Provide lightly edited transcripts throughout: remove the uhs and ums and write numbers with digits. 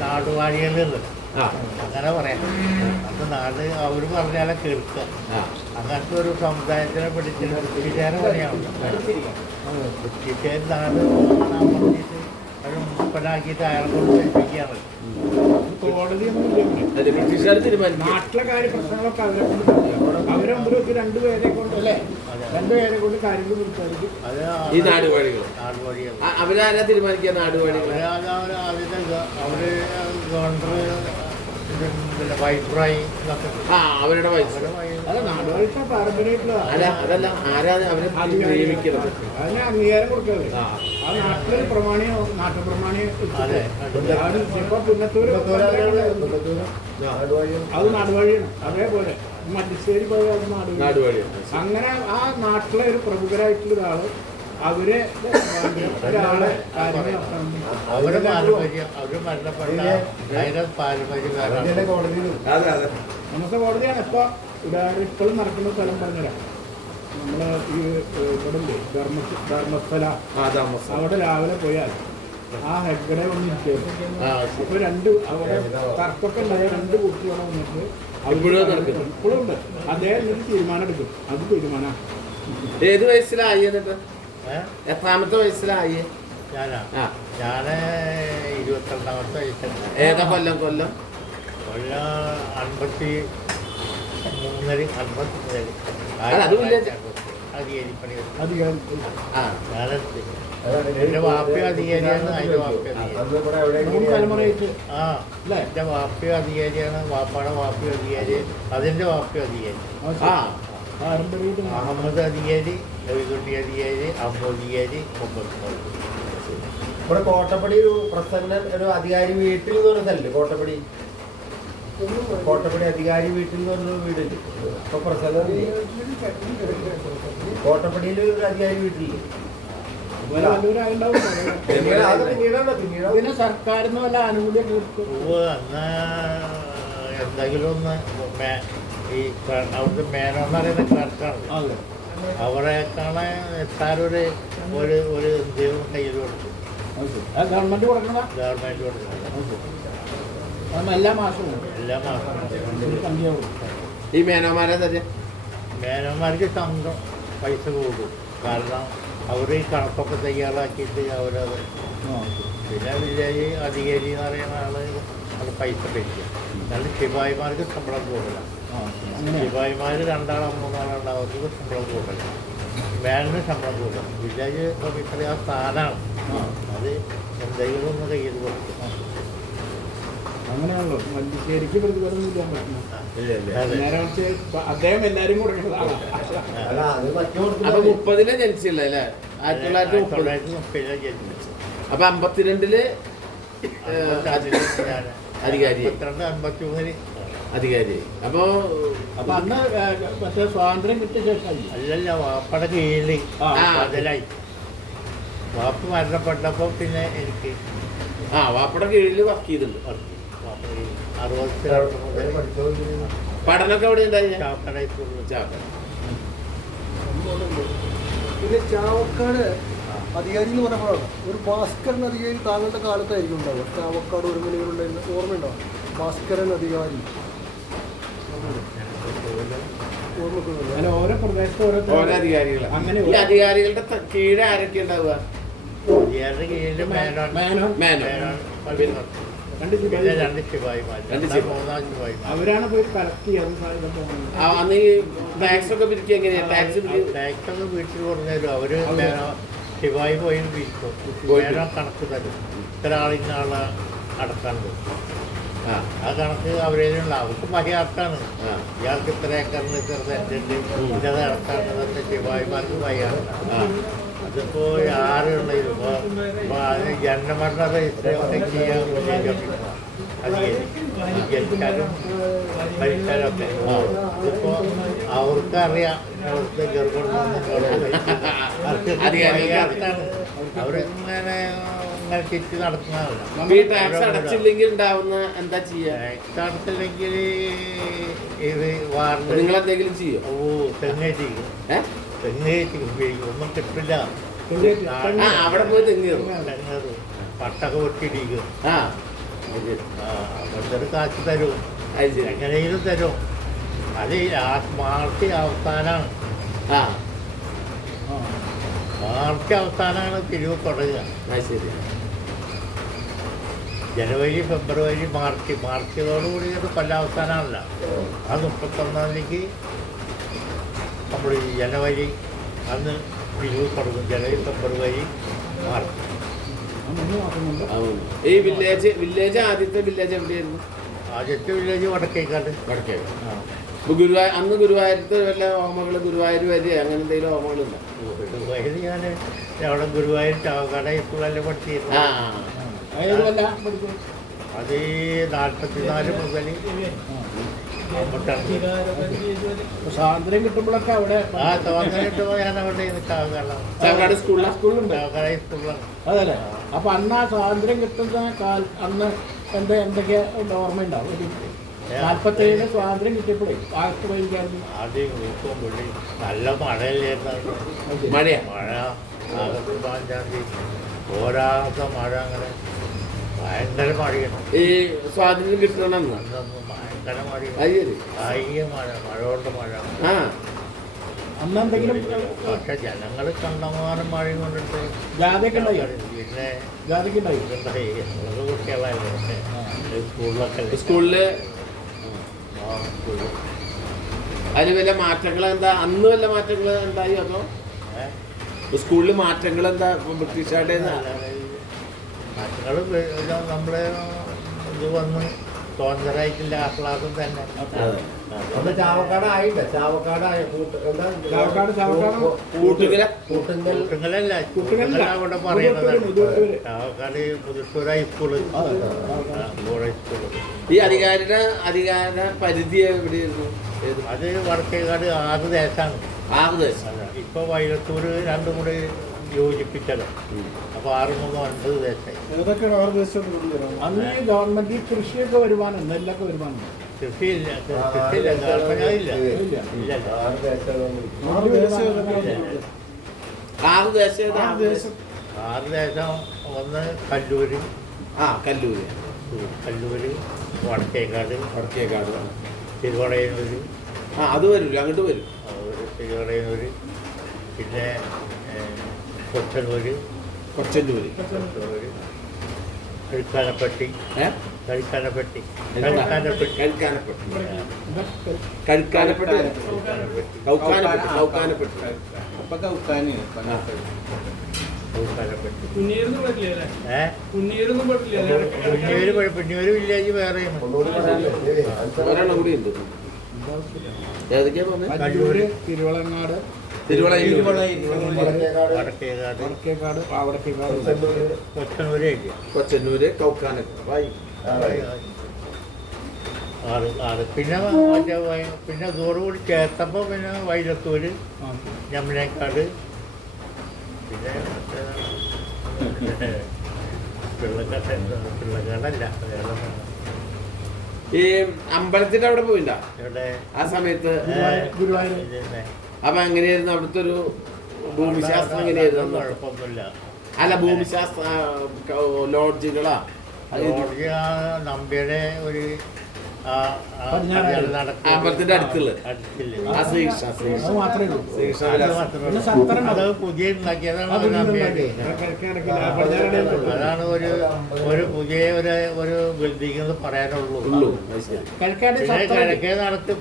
നാടുവാഴികളുണ്ട് അങ്ങനെ പറയാം. അപ്പൊ നാട് അവര് പറഞ്ഞാലെ കേൾക്കുക. അങ്ങനത്തെ ഒരു സമുദായത്തിനെ പിടിച്ചിട്ട് ബ്രിട്ടീഷുകാരെ പറയാമല്ലോ. ബ്രിട്ടീഷുകാർ നാട് കാണാൻ വേണ്ടിയിട്ട് ഒരു മുപ്പനാക്കിയിട്ട് അയാളെ കൊണ്ട് ഏൽപ്പിക്കുകയാണ്. ബ്രിട്ടീഷുകാർ തീരുമാനിക്കും നാട്ടിലെ കാര്യ പ്രശ്നങ്ങളൊക്കെ അവരെ മുമ്പിലൊക്കെ രണ്ടുപേരെ കൊണ്ടല്ലേ, രണ്ടുപേരെ കൊണ്ട് കാര്യങ്ങൾ സംസാരിക്കും. ഈ നാടുവാഴികൾ അവരാരാ തീരുമാനിക്കുക? നാടുവാഴികൾ അവര് ഗവർണർ വൈസ്രോയി അവരുടെ അല്ല നാടുവാഴിച്ച പാരമ്പര്യമായിട്ടുള്ള അതല്ല ആരാ അവരെ നിയമിക്കുന്നത്? അതിന് അംഗീകാരം കൊടുക്കുന്നത് ആ നാട്ടിലെ പ്രമാണിയോ നാട്ടുപ്രമാണിയോ ഇപ്പൊ പുന്നത്തൂര് അത് നാടുവഴിയാണ്. അതേപോലെ മഞ്ചേരി പോയ അത് നാടുവഴിയാണ്. അങ്ങനെ ആ നാട്ടിലെ ഒരു പ്രമുഖരായിട്ടുള്ള ഒരാള് അവരെ ഒരാളെ അവര് നമുക്ക് കോടതിയാണ്. ഇപ്പൊ ഇപ്പോഴും നടക്കുന്ന സ്ഥലം പറഞ്ഞുതരാം. നമ്മള് ഈ ഇവിടെ ധർമ്മസ്ഥല അവിടെ രാവിലെ പോയാൽ ആ ഹെഗ്ഗടെ വന്നിരിക്കും. അപ്പൊ അവിടെ തർക്കൊക്കെ ഉണ്ടായ രണ്ട് കുട്ടികളെ വന്നിട്ട് ഇപ്പോഴും ഉണ്ട്. അദ്ദേഹം ഒരു തീരുമാനം എടുക്കും. അത് തീരുമാനം ഏത് വയസ്സിലായി? എന്നിട്ട് എത്രാമത്തെ വയസ്സിലായി? ഞാന് 22ാമത്തെ വയസ്സാണ്. ഏതാ കൊല്ലം? 53 എന്റെ വാപ്പി അധികാരിയാണ്. അതിന്റെ വാപ്പി എന്റെ വാപ്പി അധികാരിയാണ്. വാപ്പാടെ വാപ്പി അധികാരി, അതിന്റെ വാപ്പി അധികാരി. അഹമ്മദ് അധികാരി, രവികുട്ടി അധികാരി, അമ്മോധികാരി, ഇവിടെ കോട്ടപ്പടി ഒരു പ്രസന്നൻ ഒരു അധികാരി വീട്ടിൽ എന്ന് പറഞ്ഞതല്ലേ? കോട്ടപ്പടി അധികാരി വീട്ടിൽ എന്ന് പറഞ്ഞ വീടില്ല. ഇപ്പൊ പ്രസന്നൻ കോട്ടപ്പടിയിൽ ഒരു അധികാരി വീട്ടിലില്ല. ഇതിന് സർക്കാരിന്ന് വല്ല ആനുകൂല്യം എന്തെങ്കിലും ഒന്ന് ഈ അവിടുത്തെ മേനോന്ന് പറയുന്ന ക്ലർക്കാണ്. അവരെക്കാണ് എത്താറൊരു ഒരു ദൈവം കയ്യിൽ കൊടുക്കും. ഗവൺമെന്റ് കൊടുക്കണം. എല്ലാ മാസവും ഈ മേനോന്മാർക്ക് സ്വന്തം പൈസ കൊടുക്കും. കാരണം അവർ ഈ കണക്കൊക്കെ തയ്യാറാക്കിയിട്ട് അവരത് പിന്നെ വില്ലേജ് അധികാരി എന്ന് പറയുന്ന ആള് അത് പൈസ കഴിക്കുക. എന്നാലും ശിപായിമാർക്ക് ശമ്പളം കൂടുതലാണ്. ശിപായിമാർ 2 3 അവർക്ക് ശമ്പളം കൂടുതലാണ്. മേലിന് ശമ്പളം കൂടുതലാണ്. വില്ലേജ് ഓഫീസർ ആ സ്ഥാനമാണ്. അത് എന്തെങ്കിലും ഒന്ന് കയ്യിൽ കൊടുക്കും. അങ്ങനെയാണല്ലോ. മഞ്ചേരിക്ക് പ്രതിഫലം ചെയ്യാൻ പറ്റുന്നു. അദ്ദേഹം എല്ലാരും കൊടുക്കുന്നതാണ്. അപ്പൊ 30 ജനിച്ചില്ല അല്ലേ? 1930 ജനിച്ചു. അപ്പൊ 52 അധികാരി 53 അധികാരി. അപ്പൊ അന്ന് മറ്റേ സ്വാതന്ത്ര്യം കിട്ടിയ ശേഷം അല്ലല്ല വാപ്പയുടെ കീഴിൽ ബദലായി. വാപ്പ മരണപ്പെട്ടപ്പോ പിന്നെ എനിക്ക് വാപ്പയുടെ കീഴിൽ വർക്ക് ചെയ്തിട്ടുണ്ട്. 60 മുതൽ പഠനമൊക്കെ എവിടെ ഉണ്ടായി? പിന്നെ ചാവക്കാട് അധികാരി എന്ന് പറഞ്ഞപ്പോഴാണ് ഒരു ഭാസ്കരൻ അധികാരി താങ്കളുടെ കാലത്തായിരിക്കും ഉണ്ടാവുക. ചാവക്കാട് ഒരു മണികളുണ്ടായിരുന്ന ഓർമ്മയുണ്ടോ? ഭാസ്കരൻ അധികാരി ഓരോ പ്രദേശത്ത് ഓരോ അധികാരികൾ. അങ്ങനെ ഈ അധികാരികളുടെ കീഴെ ആരൊക്കെ ഉണ്ടാവുക? അധികാരിയുടെ കീഴിൽ മേനോൻ രണ്ട് പിന്നെ ശിപായി 2 ശിപായിമാർ, രണ്ട് ശിപായി. 3-ാം ശിപായിമാർ. അവരാണ് പോയി കളക്ട് ചെയ്യാൻ അന്ന് ഈ ടാക്സ് ഒക്കെ പിരിക്കുക എങ്ങനെയാ? ടാക്സ് ടാക്സൊക്കെ വീട്ടിൽ പറഞ്ഞു തരും. അവര് ശിവായി പോയി വിൽക്കും. നേരം കണക്ക് തരും. ഇത്ര ആളിന്ന ആളെ അടക്കാണ്ട്. ആ കണക്ക് അവരേലുള്ള അവർക്ക് ബഹിയാർത്താണ്. ഇയാൾക്ക് ഇത്ര ഏക്കറിന് ഇത്ര സെൻറ്റുണ്ട്, ഇന്നത് അടക്കാണ്ടെന്നൊക്കെ ശിവായിമാർക്ക് ബഹിയാർത്താണ്. അതിപ്പോ ആരുണ്ടെങ്കിലും ഇപ്പോൾ അതിന് ജന്മമരണ രജിസ്റ്റർ ചെയ്യാൻ അത് ജനിച്ചാലും മരിച്ചാലൊക്കെ അതിപ്പോ അവർക്കറിയാം അവിടുത്തെ ഗർഭമാണ്. അവരിങ്ങനെ ഇങ്ങനെ ചുറ്റി നടത്തുന്നതല്ല. ഈ ടാക്സ് അടച്ചില്ലെങ്കിൽ ഉണ്ടാവുന്ന എന്താ ചെയ്യാ? ടാക്സ് അടച്ചില്ലെങ്കിൽ ഇത് വാർഡ് നിങ്ങൾ എന്തെങ്കിലും ചെയ്യോ? തെങ്ങേറ്റിക്കും. തെങ്ങേറ്റിക്കും ഒന്നും കിട്ടില്ല. അവിടെ പോയി തെങ്ങേറും. തെങ്ങേറും പട്ടൊക്കെ വെട്ടിയിടിക്കും. അവിടുത്തെ കാശ് തരും, എങ്ങനെയും തരും. അത് മാർച്ച് അവസാനമാണ്. മാർച്ച് അവസാനമാണ് പിരിവ് തുടങ്ങുക. ശരി. ജനുവരി, ഫെബ്രുവരി, മാർച്ചോടുകൂടി ഒരു കൊല്ലാവസാനമല്ല. ആ 31-ാം തീയതിക്ക് നമ്മൾ ജനുവരി അന്ന് പിരിവ് തുടങ്ങും. ജനുവരി, ഫെബ്രുവരി, മാർച്ച്. ഈ വില്ലേജ് ആദ്യത്തെ വില്ലേജ് എവിടെയായിരുന്നു? ആദ്യത്തെ വില്ലേജ് വടക്കേക്കാട്. അന്ന് ഗുരുവായൂരത്ത് വല്ല ഓമകള് ഗുരുവായൂർ വരെ അങ്ങനെ എന്തെങ്കിലും ഓമകളുണ്ടോ? ഗുരുവായൂർ ഞാൻ അവിടെ ഗുരുവായൂർ ചാവക്കാട് സ്കൂളെല്ലാം പഠിച്ചിരുന്നു. അത് 44 മുതൽ സ്വാതന്ത്ര്യം കിട്ടുമ്പോഴൊക്കെ അവിടെ സ്വാതന്ത്ര്യം കിട്ടുമ്പോൾ ഞാൻ അവിടെ ചാവക്കാട് സ്കൂളിലാണ്. ചാവക്കാട് സ്കൂളിലാണ്. അതല്ലേ? അപ്പൊ അന്ന് ആ സ്വാതന്ത്ര്യം കിട്ടുന്ന അന്ന് എന്തൊക്കെ ഓർമ്മയുണ്ടാവും? 47 സ്വാതന്ത്ര്യം കിട്ടിയപ്പോഴേ ആഗസ്റ്റ് 15 ആദ്യം പുള്ളി നല്ല മഴയല്ലായിരുന്നു. മഴയാ? മഴ ആഗസ്റ്റ് 15 പോരാത്ത മഴ. അങ്ങനെ ഭയങ്കര മഴയാണ്. ഈ സ്വാതന്ത്ര്യം കിട്ടണമെന്ന് അന്നൊന്നും ഭയങ്കര മഴയാണ്. ഭയങ്കര മഴ കൊണ്ട് മഴ. അന്ന് എന്തെങ്കിലും പക്ഷെ ജനങ്ങൾ കണ്ടമാനം മഴയും കൊണ്ടിട്ട് ജാഥയൊക്കെ ഉണ്ടായി. പിന്നെ ജാഥയൊക്കെ ഉണ്ടായി. കുട്ടികളായിരുന്നു സ്കൂളിലൊക്കെ. സ്കൂളില് അതിന് വല്ല മാറ്റങ്ങൾ എന്താ? അന്ന് വല്ല മാറ്റങ്ങൾ ഉണ്ടായി? അതോ സ്കൂളിൽ മാറ്റങ്ങൾ എന്താ ബ്രിട്ടീഷുകാരുടെ? മാറ്റങ്ങൾ നമ്മളെ ഇത് വന്ന് സ്വതന്ത്രമായിട്ടില്ല ആഹ്ലാദം തന്നെ. ചാവക്കാടായില്ല. ചാവക്കാടായ കൂട്ടുങ്ങലല്ല, അവിടെ പറയുന്നതാണ്. Chavakkad Puthussur high school, high school. ഈ അധികാര പരിധി എവിടെയായിരുന്നു? അത് വടക്കേക്കാട് 6 ദേശമാണ്. 6 ദേശം. ഇപ്പൊ വൈലത്തൂര് 2 കൂടി യോജിപ്പിച്ചല്ലോ. അപ്പൊ 6-9 ദേശമായി. ഏതൊക്കെയാണ് 6 ദേശം? അന്ന് ഗവൺമെന്റ് കൃഷിയൊക്കെ വരുമാനം, നെല്ലൊക്കെ വരുമാനം. കൃഷിയില്ല, ഗവൺമെന്റ് ഇല്ല. 6 ദേശം. 6 ദേശം. ഒന്ന് കല്ലൂര്, കല്ലൂര്, വടക്കേക്കാട്, തിരുവടയനൂര്. അത് വരില്ല, അങ്ങോട്ട് വരും. തിരുവടയനൂര്, പിന്നെ കൊച്ചനൂര്, കഴുക്കാനപ്പെട്ടി, പുന്നൂര് വില്ലേജ് വേറെയാണ്. കല്ലൂര്, തിരുവളങ്ങാട്, വടക്കേക്കാട്, കൊച്ചന്നൂര്, കൗക്കാനപ്പെട്ടി. 6. പിന്നെ ഇതോടുകൂടി ചേർത്തപ്പോൾ പിന്നെ വൈലത്തൂര്, ഞമ്മനേക്കാട്, പിന്നെ പിള്ളക്കാടല്ല. ഈ അമ്പലത്തിന്റെ അവിടെ പോയില്ല ഇവിടെ ആ സമയത്ത്? ഗുരുവായൂർ. അപ്പൊ എങ്ങനെയായിരുന്നു അവിടുത്തെ ഒരു ഭൂമിശാസ്ത്രം? എങ്ങനെയായിരുന്നു? കുഴപ്പമൊന്നുമില്ല. അല്ല, ഭൂമിശാസ്ത്ര ലോഡ്ജുകളാ? ലോഡ്ജ് നമ്പിയുടെ ഒരു അമ്പലത്തിന്റെ അടുത്തുള്ള ആ ശ്രീകൃഷ്ണ അത് മാത്രമേ ഉള്ളൂ. ശ്രീകൃഷ്ണ പിന്നെ സത്രം അത് പുതിയ ഉണ്ടാക്കിയതാണ്. അതാണ് ഒരു പുതിയ ഒരു ബിൽഡിംഗ് എന്ന് പറയാനുള്ളൂ. കിഴക്കാട് പിന്നെ കിഴക്കേ നടത്ത്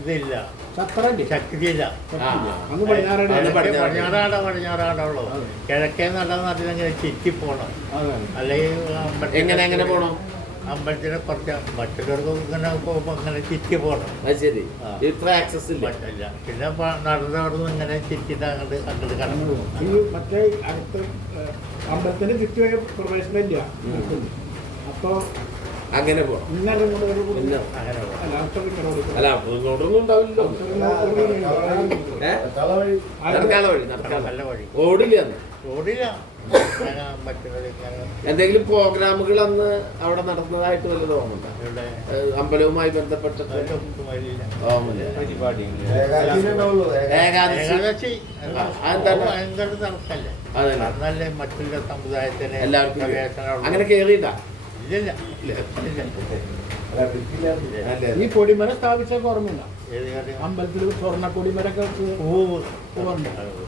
ഇതില്ല, സത്രല്ലേ ശക്തിയില്ല. അന്ന് പടിഞ്ഞാറാടുള്ളൂ. കിഴക്കേ നടന്നിങ്ങനെ ചുറ്റിപ്പോണം. അല്ലെങ്കിൽ എങ്ങനെ പോണം? അമ്പലത്തിന് കുറച്ച് മറ്റുള്ളവർക്ക് ഇങ്ങനെ പോകുമ്പോൾ ഇങ്ങനെ ചുറ്റി പോകണം. അത് ശരി, ഇത്ര ആക്സസ് ഇല്ല. പറ്റില്ല. പിന്നെ നടന്നവിടുന്ന് ഇങ്ങനെ ചുറ്റിട്ട് അങ്ങോട്ട് കടന്നു. ഈ മറ്റേ അടുത്ത് അമ്പലത്തിന്റെ ചുറ്റുമായ പ്രവേശനമില്ല. അപ്പൊ അങ്ങനെ പോണം. ഇന്നലെ പിന്നെ അങ്ങനെ പോകണം. അല്ല അല്ല ഇങ്ങോട്ടൊന്നും ഉണ്ടാവില്ലല്ലോ. നടക്കാനുള്ള വഴി നല്ല വഴി. ഓടില്ല അന്ന്. റോഡില്ല. മറ്റുള്ളവർ എന്തെങ്കിലും പ്രോഗ്രാമുകൾ അന്ന് അവിടെ നടന്നതായിട്ട് വല്ലതും ഓർമ്മ? അമ്പലവുമായി ബന്ധപ്പെട്ടിട്ട് ഏകാദശി ഭയങ്കര നടക്കല്ലേ. അതല്ലേ മറ്റുള്ള സമുദായത്തിന് എല്ലാവർക്കും അങ്ങനെ കേറിയില്ല. ഇല്ലില്ല. ഈ കൊടിമര സ്ഥാപിച്ചൊക്കെ ഓർമ്മയില്ല. ഏത് കാര്യം? അമ്പലത്തിൽ സ്വർണ്ണ കൊടിമരൊക്കെ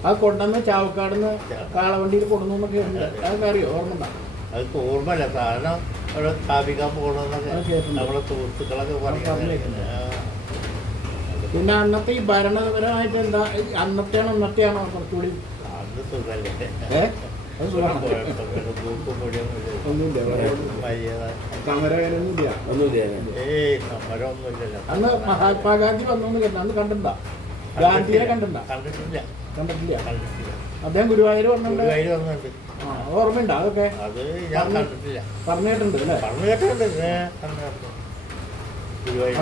അത് കൊണ്ടുവന്ന് ചാവക്കാടുന്ന് കാളവണ്ടിയിൽ കൊണ്ടുവന്നു എന്നൊക്കെ അതൊക്കെ അറിയോ? ഓർമ്മ? അതൊക്കെ ഓർമ്മയില്ല. സാധനം അവിടെ സ്ഥാപിക്കാൻ പോകണമെന്നൊക്കെ നമ്മളെ സുഹൃത്തുക്കളൊക്കെ പറഞ്ഞു. പിന്നെ അന്നത്തെ ഈ ഭരണപരമായിട്ട് എന്താ അന്നത്തെയാണോ കുറച്ചുകൂടി അന്ന് സുഖല്ലേ. അത് സുഖമാണ്. ഒന്നുമില്ല, സമരകാലൊന്നുമില്ല. സമരമൊന്നുമില്ലല്ലോ. അന്ന് മഹാത്മാഗാന്ധി വന്നു കേട്ടോ. അന്ന് കണ്ടിട്ടുണ്ടോ? ഗാന്ധിയെ കണ്ടിട്ടുണ്ടോ? കണ്ടിട്ടില്ല. അദ്ദേഹം ഗുരുവായൂർ വന്നിട്ടുണ്ട്. ഗുരുവായൂർ വന്നിട്ടുണ്ട്. ഓർമ്മയുണ്ടോ അതൊക്കെ? അത് ഞാൻ കണ്ടിട്ടില്ല. പറഞ്ഞു കേട്ടിട്ടുണ്ട് അല്ലേ? പറഞ്ഞു കേട്ടിട്ടുണ്ട്.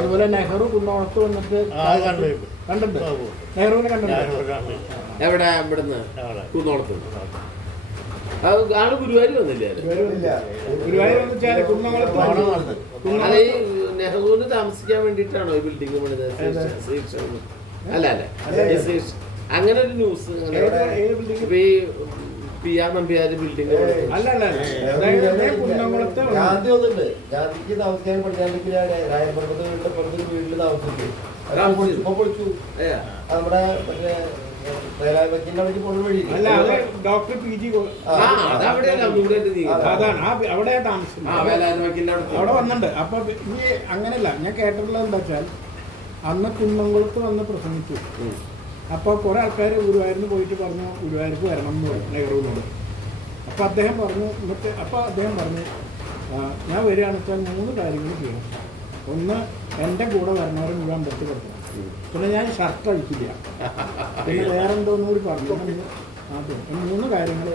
അതുപോലെ നെഹ്റു കുന്നോളത്ത് വന്നിട്ട് കണ്ടിട്ടുണ്ട്. നെഹ്റുവിനെ കണ്ടിട്ടുണ്ട്. എവിടെ? ഇവിടുന്ന് കുന്നോളത്ത്. ആള് ഗുരുവായൂർ വന്നില്ലേ? ഗുരുവായൂർ വന്നിച്ചാല് കുന്നോളത്ത് അല്ല, ഈ നെഹ്റുവിന് താമസിക്കാൻ വേണ്ടിയിട്ടാണോ ഈ ബിൽഡിംഗ് പണിത്? അല്ല അങ്ങനെ ഒരു ന്യൂസ്. ഇപ്പൊ ഈ PR നമ്പ്യാര് ബിൽഡിംഗ് അല്ല കുന്നോളത്ത് ഗാന്ധി വന്നിട്ടുണ്ട്. ഗാന്ധിക്ക് താമസിക്കാൻ പഠിക്കാണ്ടിരിക്കില്ല. രായപുരത്തെ വീട്ടില് താമസിച്ചു. പൊളിച്ചു. നമ്മുടെ മറ്റേ അല്ല, അത് ഡോക്ടർ PG അതാണ് അവിടെ താമസം. അവിടെ വന്നിട്ടുണ്ട്. അപ്പൊ ഈ അങ്ങനെയല്ല ഞാൻ കേട്ടിട്ടുള്ളത് എന്താ വെച്ചാൽ അന്ന് കുന്നംകുളത്ത് വന്ന് പ്രസംഗിച്ചു. അപ്പോൾ കുറെ ആൾക്കാർ ഗുരുവായൂരിന് പോയിട്ട് പറഞ്ഞു ഗുരുവായൂർക്ക് വരണം എന്ന് പറഞ്ഞു നെഹ്റുവിനോട്. അപ്പോൾ അദ്ദേഹം പറഞ്ഞു ഞാൻ വരികയാണെന്ന് വെച്ചാൽ 3 കാര്യങ്ങൾ ചെയ്യണം. ഒന്ന്, എൻ്റെ കൂടെ വരണവരെ മുഴുവൻ അമ്പലത്തിൽ കൊടുക്കണം. പിന്നെ ഞാൻ ഷർട്ട് അഴിക്കില്ല. പിന്നെ വേറെ എന്തോന്നും കൂടി പറഞ്ഞു. ആദ്യം 3 കാര്യങ്ങൾ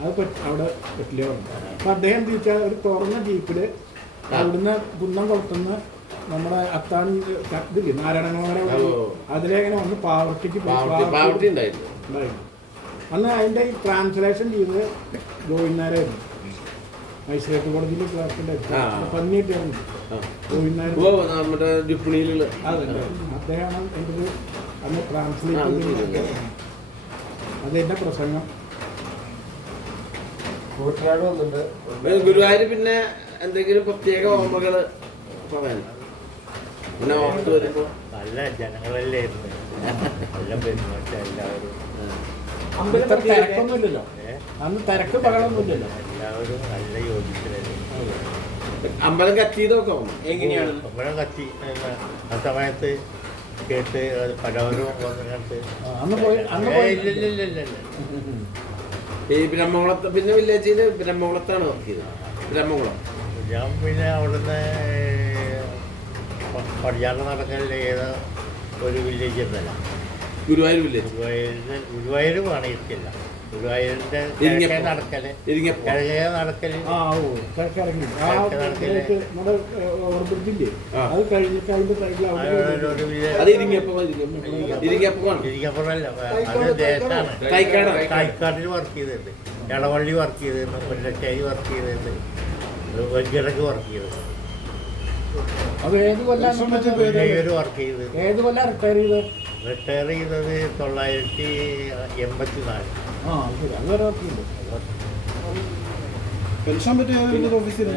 അത് അവിടെ പറ്റില്ല പറഞ്ഞു. അപ്പം അദ്ദേഹം ചോദിച്ചാൽ ഒരു തുറന്ന ജീപ്പിൽ അവിടുന്ന് കുന്നംകുളത്തുനിന്ന് നമ്മുടെ അത്താണി ഇതില്ലേ നാരായണനോരെ അതിലേങ്ങനെ വന്ന് പാവർട്ടിക്ക് ഉണ്ടായിരുന്നു. അന്ന് അതിൻ്റെ ഈ ട്രാൻസ്ലേഷൻ ചെയ്ത് ഗോവിന്ദനാരായിരുന്നു. മജിസ്ട്രേറ്റ് കോടതിയിൽ ക്ലാർക്കിൻ്റെ പന്നിയിട്ടായിരുന്നു ഗോവിന്ദനാരായണൻ. അദ്ദേഹമാണ് എൻ്റെ അന്ന് ട്രാൻസ്ലേറ്റ് ചെയ്ത് അതെൻ്റെ പ്രസംഗം. ഗുരുവായൂർ പിന്നെ എന്തെങ്കിലും പ്രത്യേക ഓർമ്മകൾ പറയാൻ? പിന്നെ ഓർത്ത് വരുമ്പോ നല്ല ജനങ്ങളല്ലേ ഇരുന്ന് നല്ല പെരുമാറ്റം എല്ലാവരും. ഇത്ര തിരക്കൊന്നുമില്ലല്ലോ അന്ന്. തിരക്ക് പകളൊന്നുമില്ലല്ലോ. എല്ലാവരും നല്ല യോജിച്ചിലായിരുന്നു. അമ്പലം കത്തിയതൊക്കെ എങ്ങനെയാണ്? അമ്പലം കത്തി ആ സമയത്ത് കേട്ട് പലവരും വന്നിട്ട് ഇല്ല. ഈ ബ്രഹ്മകുളത്ത് പിന്നെ വില്ലേജില് ബ്രഹ്മകുളത്താണ് വർക്ക് ചെയ്തത്. ബ്രഹ്മകുളം ഞാൻ പിന്നെ അവിടുന്ന് പടിഞ്ഞാറ് നടക്കലിൽ ഏതോ ഒരു വില്ലേജ് എന്നല്ല, ഗുരുവായൂർ വില്ലേജ്. ഗുരുവായൂർ പണിയിട്ടില്ല. ഗുരുവായൂരിന്റെ കിഴക്കേ നടക്കല് അത് കഴിഞ്ഞിട്ട് അതിന്റെ ഇരിക്കപ്പുറല്ല, അത് ദേശമാണ്. തൈക്കാട്ടിൽ വർക്ക് ചെയ്തിട്ടുണ്ട്, എളവള്ളി വർക്ക് ചെയ്തിട്ടുണ്ട്, മുല്ലശ്ശേരി വർക്ക് ചെയ്തിട്ടുണ്ട്, വെങ്കിടക്ക് വർക്ക് ചെയ്തിട്ടുണ്ട്. അത് ഏത് കൊല്ലം വർക്ക് ചെയ്ത് റിട്ടയർ ചെയ്തത് 1984. പെൻഷൻ പറ്റിയ ഏത് വില്ലേജ് ഓഫീസിൽ?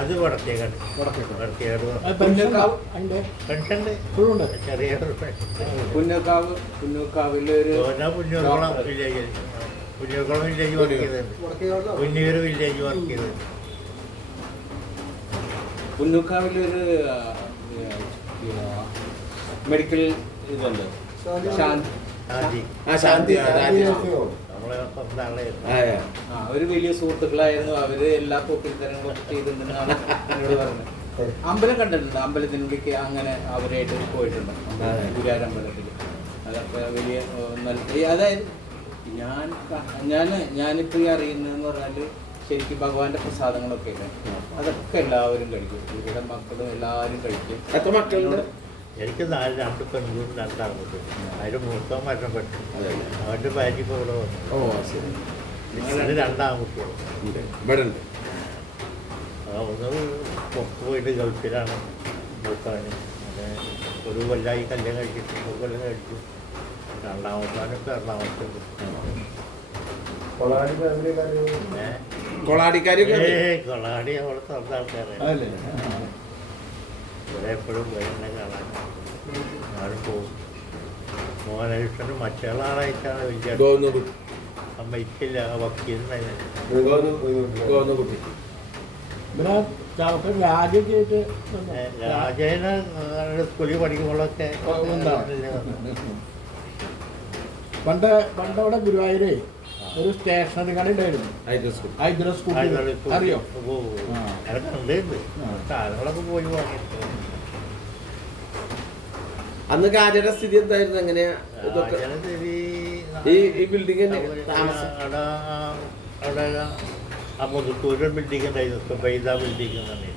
അത് വടക്കേക്കാട് വടക്കേക്കാട് പുന്നക്കാവ് അതിന്റെ പെൻഷൻ്റെ ഇപ്പോഴുണ്ട്. ചെറിയൊരു പെൻഷൻ പുന്നക്കാവിലൊരു Punnoorkulam village Punnoorkulam village work ചെയ്തിട്ടുണ്ട് വടക്കേക്കാട് പുന്നൂർ വില്ലേജ് വർക്ക് ചെയ്തിട്ടുണ്ട് പുന്നക്കാവിലൊരു മെഡിക്കൽ ഇതുണ്ട് ശാന്തി ആദി ശാന്തി നമ്മളെ സ്വന്തം ആളായിരുന്നു ഒരു വലിയ സുഹൃത്തുക്കളായിരുന്നു. അവര് എല്ലാ പോക്കിരിത്തരങ്ങളും ചെയ്തിട്ടുണ്ടെന്നാണ് എന്നോട് പറഞ്ഞത്. അമ്പലം കണ്ടിട്ടുണ്ട്, അമ്പലത്തിനുള്ളിലേക്ക് അങ്ങനെ അവരായിട്ട് പോയിട്ടുണ്ട് ഗുരുവാരമ്പലത്തിൽ. അതൊക്കെ വലിയ നല്ല അതായത് ഞാനിപ്പോൾ ഈ അറിയുന്നതെന്ന് പറഞ്ഞാൽ ശരിക്കും ഭഗവാന്റെ പ്രസാദങ്ങളൊക്കെ ഇല്ലേ, അതൊക്കെ എല്ലാവരും കഴിക്കും. ഇവിടെ മക്കളും എല്ലാവരും കഴിക്കും. എത്ര മക്കളുണ്ട്? എനിക്ക് 2 പെൺകും 2 ആൺകുട്ടി. അതിൽ മൂത്തം മരണപ്പെട്ടു. അവൻ്റെ ഭാര്യ ഇപ്പോൾ ഇവിടെ വന്നു. ഓ ശരി. അത് 2 ആൺകുട്ടികൾ. ഇവിടെ ഉണ്ട്. ഒന്ന് പുറത്ത് പോയിട്ട് ഗൾഫിലാണ് മൂത്താന്. അങ്ങനെ ഒരു കൊല്ലായി കല്യാണം കഴിച്ചിട്ട് 1 കൊല്ലം കഴിച്ചു. രണ്ടാമത്താനും ഇപ്പോൾ എറണാകുളത്ത് കൊളാടിക്കാരൊക്കെ കൊളാടി അവിടെ സ്വന്തം ആൾക്കാരെ അതല്ലേ? ഇവിടെ എപ്പോഴും പോയി കാണാൻ ഞാനും പോകും. മോഹനകൃഷ്ണനും മറ്റുള്ളാളായിട്ടാണ് വലിയ ഗോവിന്ദകുട്ടി. അമ്മയ്ക്കില്ല വക്കീലിനായിരുന്നു. ഗോവിന്ദകുട്ടി ഇവിടെ ചാവക്കൽ രാജയ്ക്കായിട്ട് രാജേന സ്കൂളിൽ പഠിക്കുമ്പോഴൊക്കെ പണ്ടവിടെ ഗുരുവായൂരേ ഒരു സ്റ്റേഷനറി കട ഉണ്ടായിരുന്നു. ഹൈദ്ര സ്കൂട്ടി അറിയോ? ഉണ്ടായിരുന്നു. സാധനങ്ങളൊക്കെ പോയി വാങ്ങിയിട്ട് അന്ന് കാജയുടെ സ്ഥിതി എന്തായിരുന്നു? എങ്ങനെയാ ഈ ബിൽഡിംഗ് അവിടെ ആ മുതുത്തൂര് ബിൽഡിംഗ് ഉണ്ടായിരുന്നു. സുബൈദ ബിൽഡിംഗ് തന്നെ.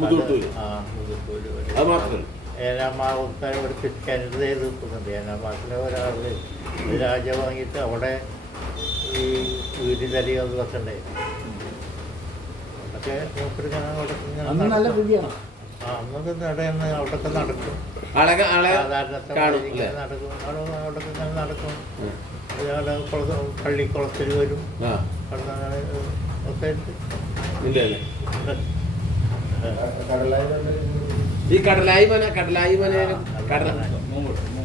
മുതുത്തൂര്. ആ മുതുത്തൂര് അത് മാത്രമല്ല ഏനാമാവത്തെ ഒരു ക്രിസ്ത്യാനിറ്റി എതിർക്കുന്നുണ്ട്. ഏനാമാസിലെ ഒരാൾ രാജ വാങ്ങിയിട്ട് അവിടെ ഈ വീട്ടിലരി അതൊക്കെ ഉണ്ടായിരുന്നു. അതൊക്കെ മൂപ്പരിങ്ങനെ അവിടെ അന്ന് നല്ല പുതിയാണ്. അന്നൊക്കെ നടന്ന് അവിടെയൊക്കെ നടക്കും. സാധാരണ നടക്കും. അവിടെയൊക്കെ ഇങ്ങനെ നടക്കും. അവിടെ പള്ളിക്കുളത്തിൽ വരും. ഒക്കെ ഈ കടലായി മന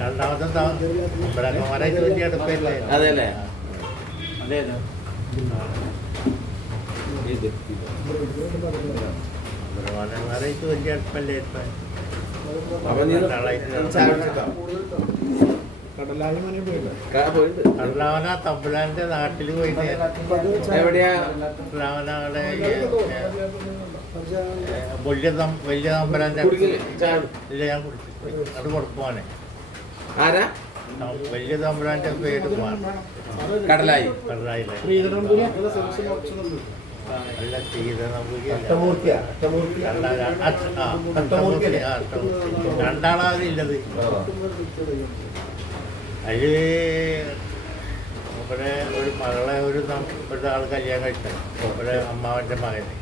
രണ്ടാമത്തെ ബ്രഹ്മമാരായിട്ട് വലിയ അടുപ്പല്ലേ? അതെല്ലേ? ബ്രഹ്മാനന്മാരായിട്ട് വലിയ അടുപ്പല്ലേ ഇപ്പം? കടലായി മനെ പോയില്ല. കർലാവന തമ്പുരാന്റെ നാട്ടിൽ പോയിട്ട് എവിടെയാ? കർലാവനയുടെ വലിയ തമ്പുരാന്റെ ഇല്ല, ഞാൻ കുടിച്ചു. അത് കൊടുക്കുവാനെ ആരാ? വലിയ തമ്പുരാന്റെ പേര് കടലായി. കടലായില്ലേ? ശ്രീധരൻപുരി അല്ല, സീതനമ്പൂരി രണ്ടാളാതില്ലത്. അതിൽ ഇവിടെ ഒരു മകളെ ഒരാൾ കല്യാണം കഴിച്ചത്. ഇവിടെ അമ്മാവൻ്റെ മകനെ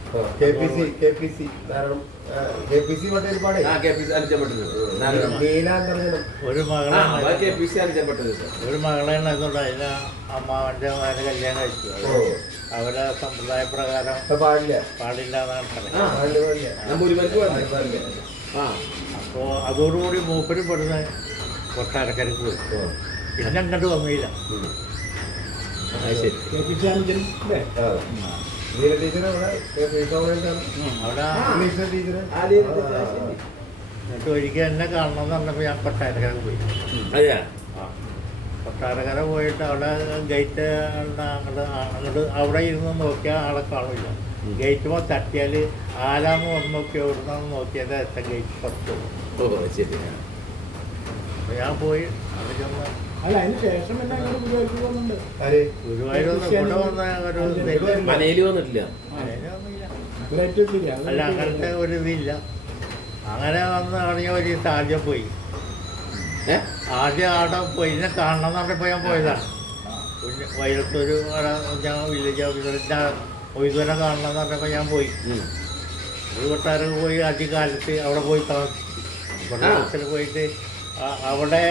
ഒരു മകളെയാണ് അതുകൊണ്ട് അതിന് അമ്മാവൻ്റെ മകനെ കല്യാണം കഴിച്ചു. അവരെ സമ്പ്രദായ പ്രകാരം പാടില്ല എന്നാണ് പറയുന്നത്. അപ്പോൾ അതോടുകൂടി മൂപ്പര് പെടുന്ന കൊട്ടാരക്കരക്ക് പോയി. പിന്നെ അങ്ങോട്ട് വന്നില്ല. അവിടെ എന്നിട്ട് ഒരിക്കൽ എന്നെ കാണണമെന്ന് പറഞ്ഞപ്പോൾ ഞാൻ കൊട്ടാരക്കര പോയി. കൊട്ടാരക്കര പോയിട്ട് അവിടെ ഗേറ്റ് അങ്ങോട്ട് അവിടെ ഇരുന്ന് നോക്കിയാൽ ആളെ കാണില്ല. ഗേറ്റ് മൊത്തം തട്ടിയാൽ ആരാന്ന് വന്ന് നോക്കി എവിടുന്നാന്ന് നോക്കിയാൽ എത്ര ഗേറ്റ് പുറത്തു പോകും. ഞാൻ പോയി അവിടെ ചെന്ന് അല്ല അതിന് ശേഷം പിന്നെ അങ്ങനെ ഗുരുവായൂർക്ക് പോകുന്നുണ്ട്. ഗുരുവായൂരൊന്നും ഇവിടെ വന്ന ഒരു മനയിൽ വന്നിട്ടില്ല. അല്ല, അങ്ങനത്തെ ഒരു ഇതില്ല. അങ്ങനെ വന്ന് ആണെങ്കിൽ ഒരു ആദ്യം പോയി. ആദ്യം അവിടെ പോയി എന്നെ കാണണം എന്ന് പറഞ്ഞപ്പോൾ ഞാൻ പോയതാണ്. വൈരത്തൊരു ഞാൻ വില്ലേജ് ഓഫീസറിൻ്റെ ഒയ്തുവനെ കാണണം എന്ന് പറഞ്ഞപ്പോൾ ഞാൻ പോയി. ഒരു കൊട്ടാരക്ക് പോയി ആദ്യകാലത്ത് അവിടെ പോയി താമസിച്ചു. പോയിട്ട് അവിടെ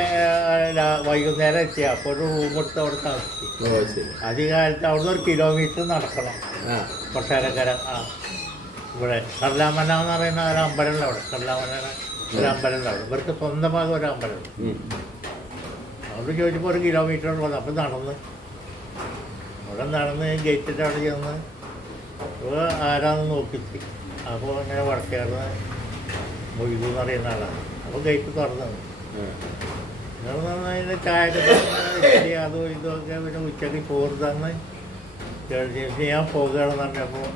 വൈകുന്നേരം എത്തി. അപ്പോൾ ഒരു റൂമെടുത്ത് അവിടെ താമസിച്ചു. ആദ്യകാലത്ത് അവിടെ നിന്ന് 1 കിലോമീറ്റർ നടക്കണം കൊട്ടാരക്കര. ഇവിടെ കടലാമന എന്ന് പറയുന്ന ഒരു അമ്പലമുണ്ട് അവിടെ. കടലാമന ഒരു അമ്പലമുണ്ട് അവിടെ. ഇവർക്ക് സ്വന്തമായ ഒരു അമ്പലമുണ്ട്. അവിടെ ചോദിച്ചപ്പോൾ 1 കിലോമീറ്റർ ഉള്ളത്. അപ്പം നടന്ന് അവിടെ നടന്ന് ഗേറ്റിൻ്റെ അവിടെ ചെന്ന് അപ്പോൾ ആരാന്ന് നോക്കിച്ച്. അപ്പോൾ ഇങ്ങനെ വടക്കേർന്ന് മൊയ്തു എന്ന് പറയുന്ന ആളാണ്. അപ്പോൾ ഗേറ്റ് തുറന്നു. അതിന് ചായ അതും ഇതൊക്കെ പിന്നെ ഉച്ചയ്ക്ക് ചോറ് തന്ന് ഞാൻ പോകുകയാണെന്ന് പറഞ്ഞപ്പോൾ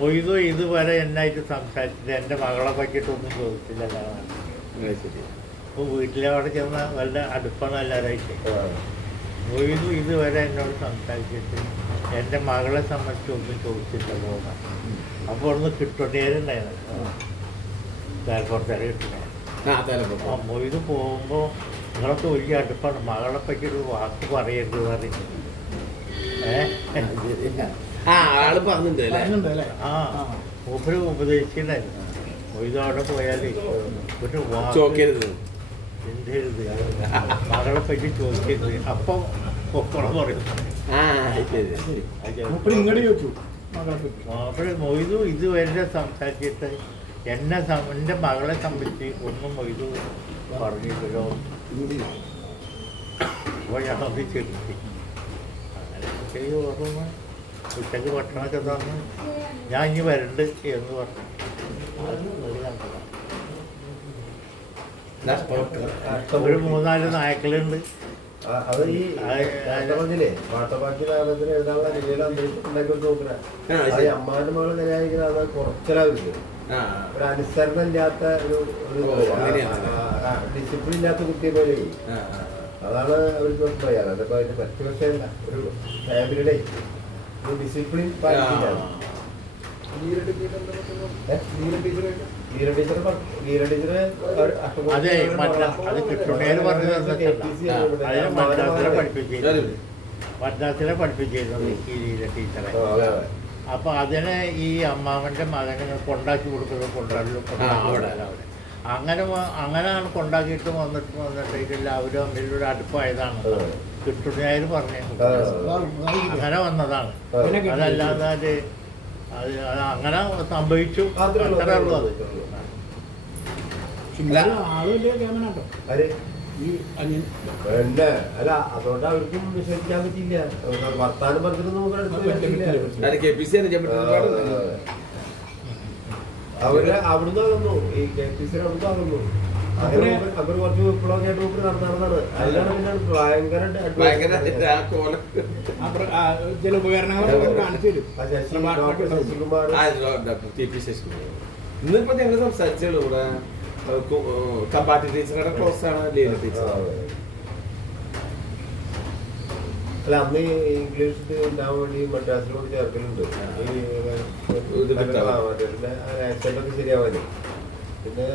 മൊയ്തു ഇതുവരെ എന്നായിട്ട് സംസാരിച്ചിട്ട് എൻ്റെ മകളെ പറ്റിയിട്ടൊന്നും ചോദിച്ചില്ല. അപ്പോൾ വീട്ടിലെ അവിടെ ചെന്ന വല്ല അടുപ്പാണ് എല്ലാവരായിട്ട്. മൊയ്തു ഇതുവരെ എന്നോട് സംസാരിച്ചിട്ട് എൻ്റെ മകളെ സംബന്ധിച്ചൊന്നും ചോദിച്ചില്ല പോകുന്ന. അപ്പോൾ ഒന്ന് കിട്ടേണ്ടായിരുന്നു തലപ്പുറത്തേക്ക് കിട്ടുന്നത്. മൊയ്തു പോകുമ്പോൾ നിങ്ങളൊക്കെ വലിയ അടുപ്പാണ്, മകളെ പറ്റിയൊരു വാക്ക് പറയരുത് പറഞ്ഞു. ആള് പറഞ്ഞിട്ടുണ്ട് അല്ലേ? ആ മൂപ്പര് ഉപദേശിച്ചിട്ടുണ്ടായിരുന്നു. മൊയ്തു അവിടെ പോയാൽ ഒരു വാക്ക് ചോക്കരുത്, എന്തരുത്, മകളെ പറ്റി ചോദിക്കരുത്. അപ്പം പൊക്കോളം പറയും. മൂപ്പര് ഇങ്ങോട്ട് ചോദിച്ചു മകളെ പറ്റി. അപ്പോൾ മൊയ്തു ഇതുവരെ സംസാരിച്ചിട്ട് എൻ്റെ മകളെ സംബന്ധിച്ച് ഒന്നും മൊയ്തു പറഞ്ഞില്ലല്ലോ. അപ്പോൾ ഞാൻ അത് ചെലുത്തി. അങ്ങനെ ഉച്ചയ്ക്ക് ഓർമ്മ ഉച്ചയ്ക്ക് ഭക്ഷണമൊക്കെ തന്ന് ഞാൻ ഇനി വരണ്ട് എന്ന് പറഞ്ഞു. ഒരു 3-4 നായ്ക്കളുണ്ട്. അത് ഈ പറഞ്ഞില്ലേ പാട്ടപ്പാക്കി നാളത്തിന് എഴുതാനുള്ള രീതിയിൽ അന്തരീക്ഷം ഉണ്ടാക്കി നോക്കണേ. അത് അമ്മാന്റെ മകൾ നിലയായിരിക്കുന്ന അത് കുറച്ചലാവില്ല. ഒരു അനുസരണം ഇല്ലാത്ത ഒരു ഡിസിപ്ലിൻ ഇല്ലാത്ത കുട്ടിയെ പോലെ അതാണ് അവർക്ക് പറയാറ്. അതിപ്പോ അതിന്റെ മറ്റു വിഷയമല്ല, ഒരു ഫാമിലിയുടെ ഒരു ഡിസിപ്ലിൻ പാലിക്കില്ല. അതെ അത് കിട്ടുന്നേര് പറഞ്ഞത് മദ്രാസിലെ പഠിപ്പിച്ചിരുന്നത് ഈ ടീച്ചറെ. അപ്പൊ അതിന് ഈ അമ്മാവന്റെ മകനെ കൊണ്ടാക്കി കൊടുക്കുന്നത് അവിടെ അങ്ങനെയാണ് കൊണ്ടാക്കിയിട്ട് വന്നിട്ട് എല്ലാവരും തമ്മിലൊരു അടുപ്പായതാണ് കിട്ടുന്നേര് പറഞ്ഞത്. അങ്ങനെ വന്നതാണ്. അതല്ലാതെ അത് അങ്ങനെ സംഭവിച്ചു. അത്രേ ഉള്ളൂ. അത് ആള് വലിയ ക്യാമനാട്ടോ ഈ അനിയൻ. അല്ല അതുകൊണ്ട് അവർക്കും വിശ്വസിക്കാൻ പറ്റില്ല. വർത്താനം പറഞ്ഞിട്ട് അവര് അവിടുന്ന് അകന്നു, ഈ KPC അവിടുന്ന് അകന്നു. അവര് കുറച്ച് വിപ്ലവമായിട്ട് നടന്നതാണ്. അതിലാണ് പിന്നെ ഭയങ്കര ചില ഉപകരണങ്ങളൊക്കെ കാണിച്ചു തരും. ശശികുമാർ ഇന്നിപ്പോ ഞങ്ങൾ സംസാരിച്ചുള്ളൂ. ഇവിടെ കമ്പാർട്ടി ടീച്ചറുടെ ക്ലോസ് ആണ് ലീല ടീച്ചർ. അല്ല അന്ന് ഇംഗ്ലീഷ് ഉണ്ടാവാൻ വേണ്ടി മദ്രാസിലോട് ചേർക്കലുണ്ട്. ആക്സെന്റൊക്കെ ശരിയാവാനേ. പിന്നെ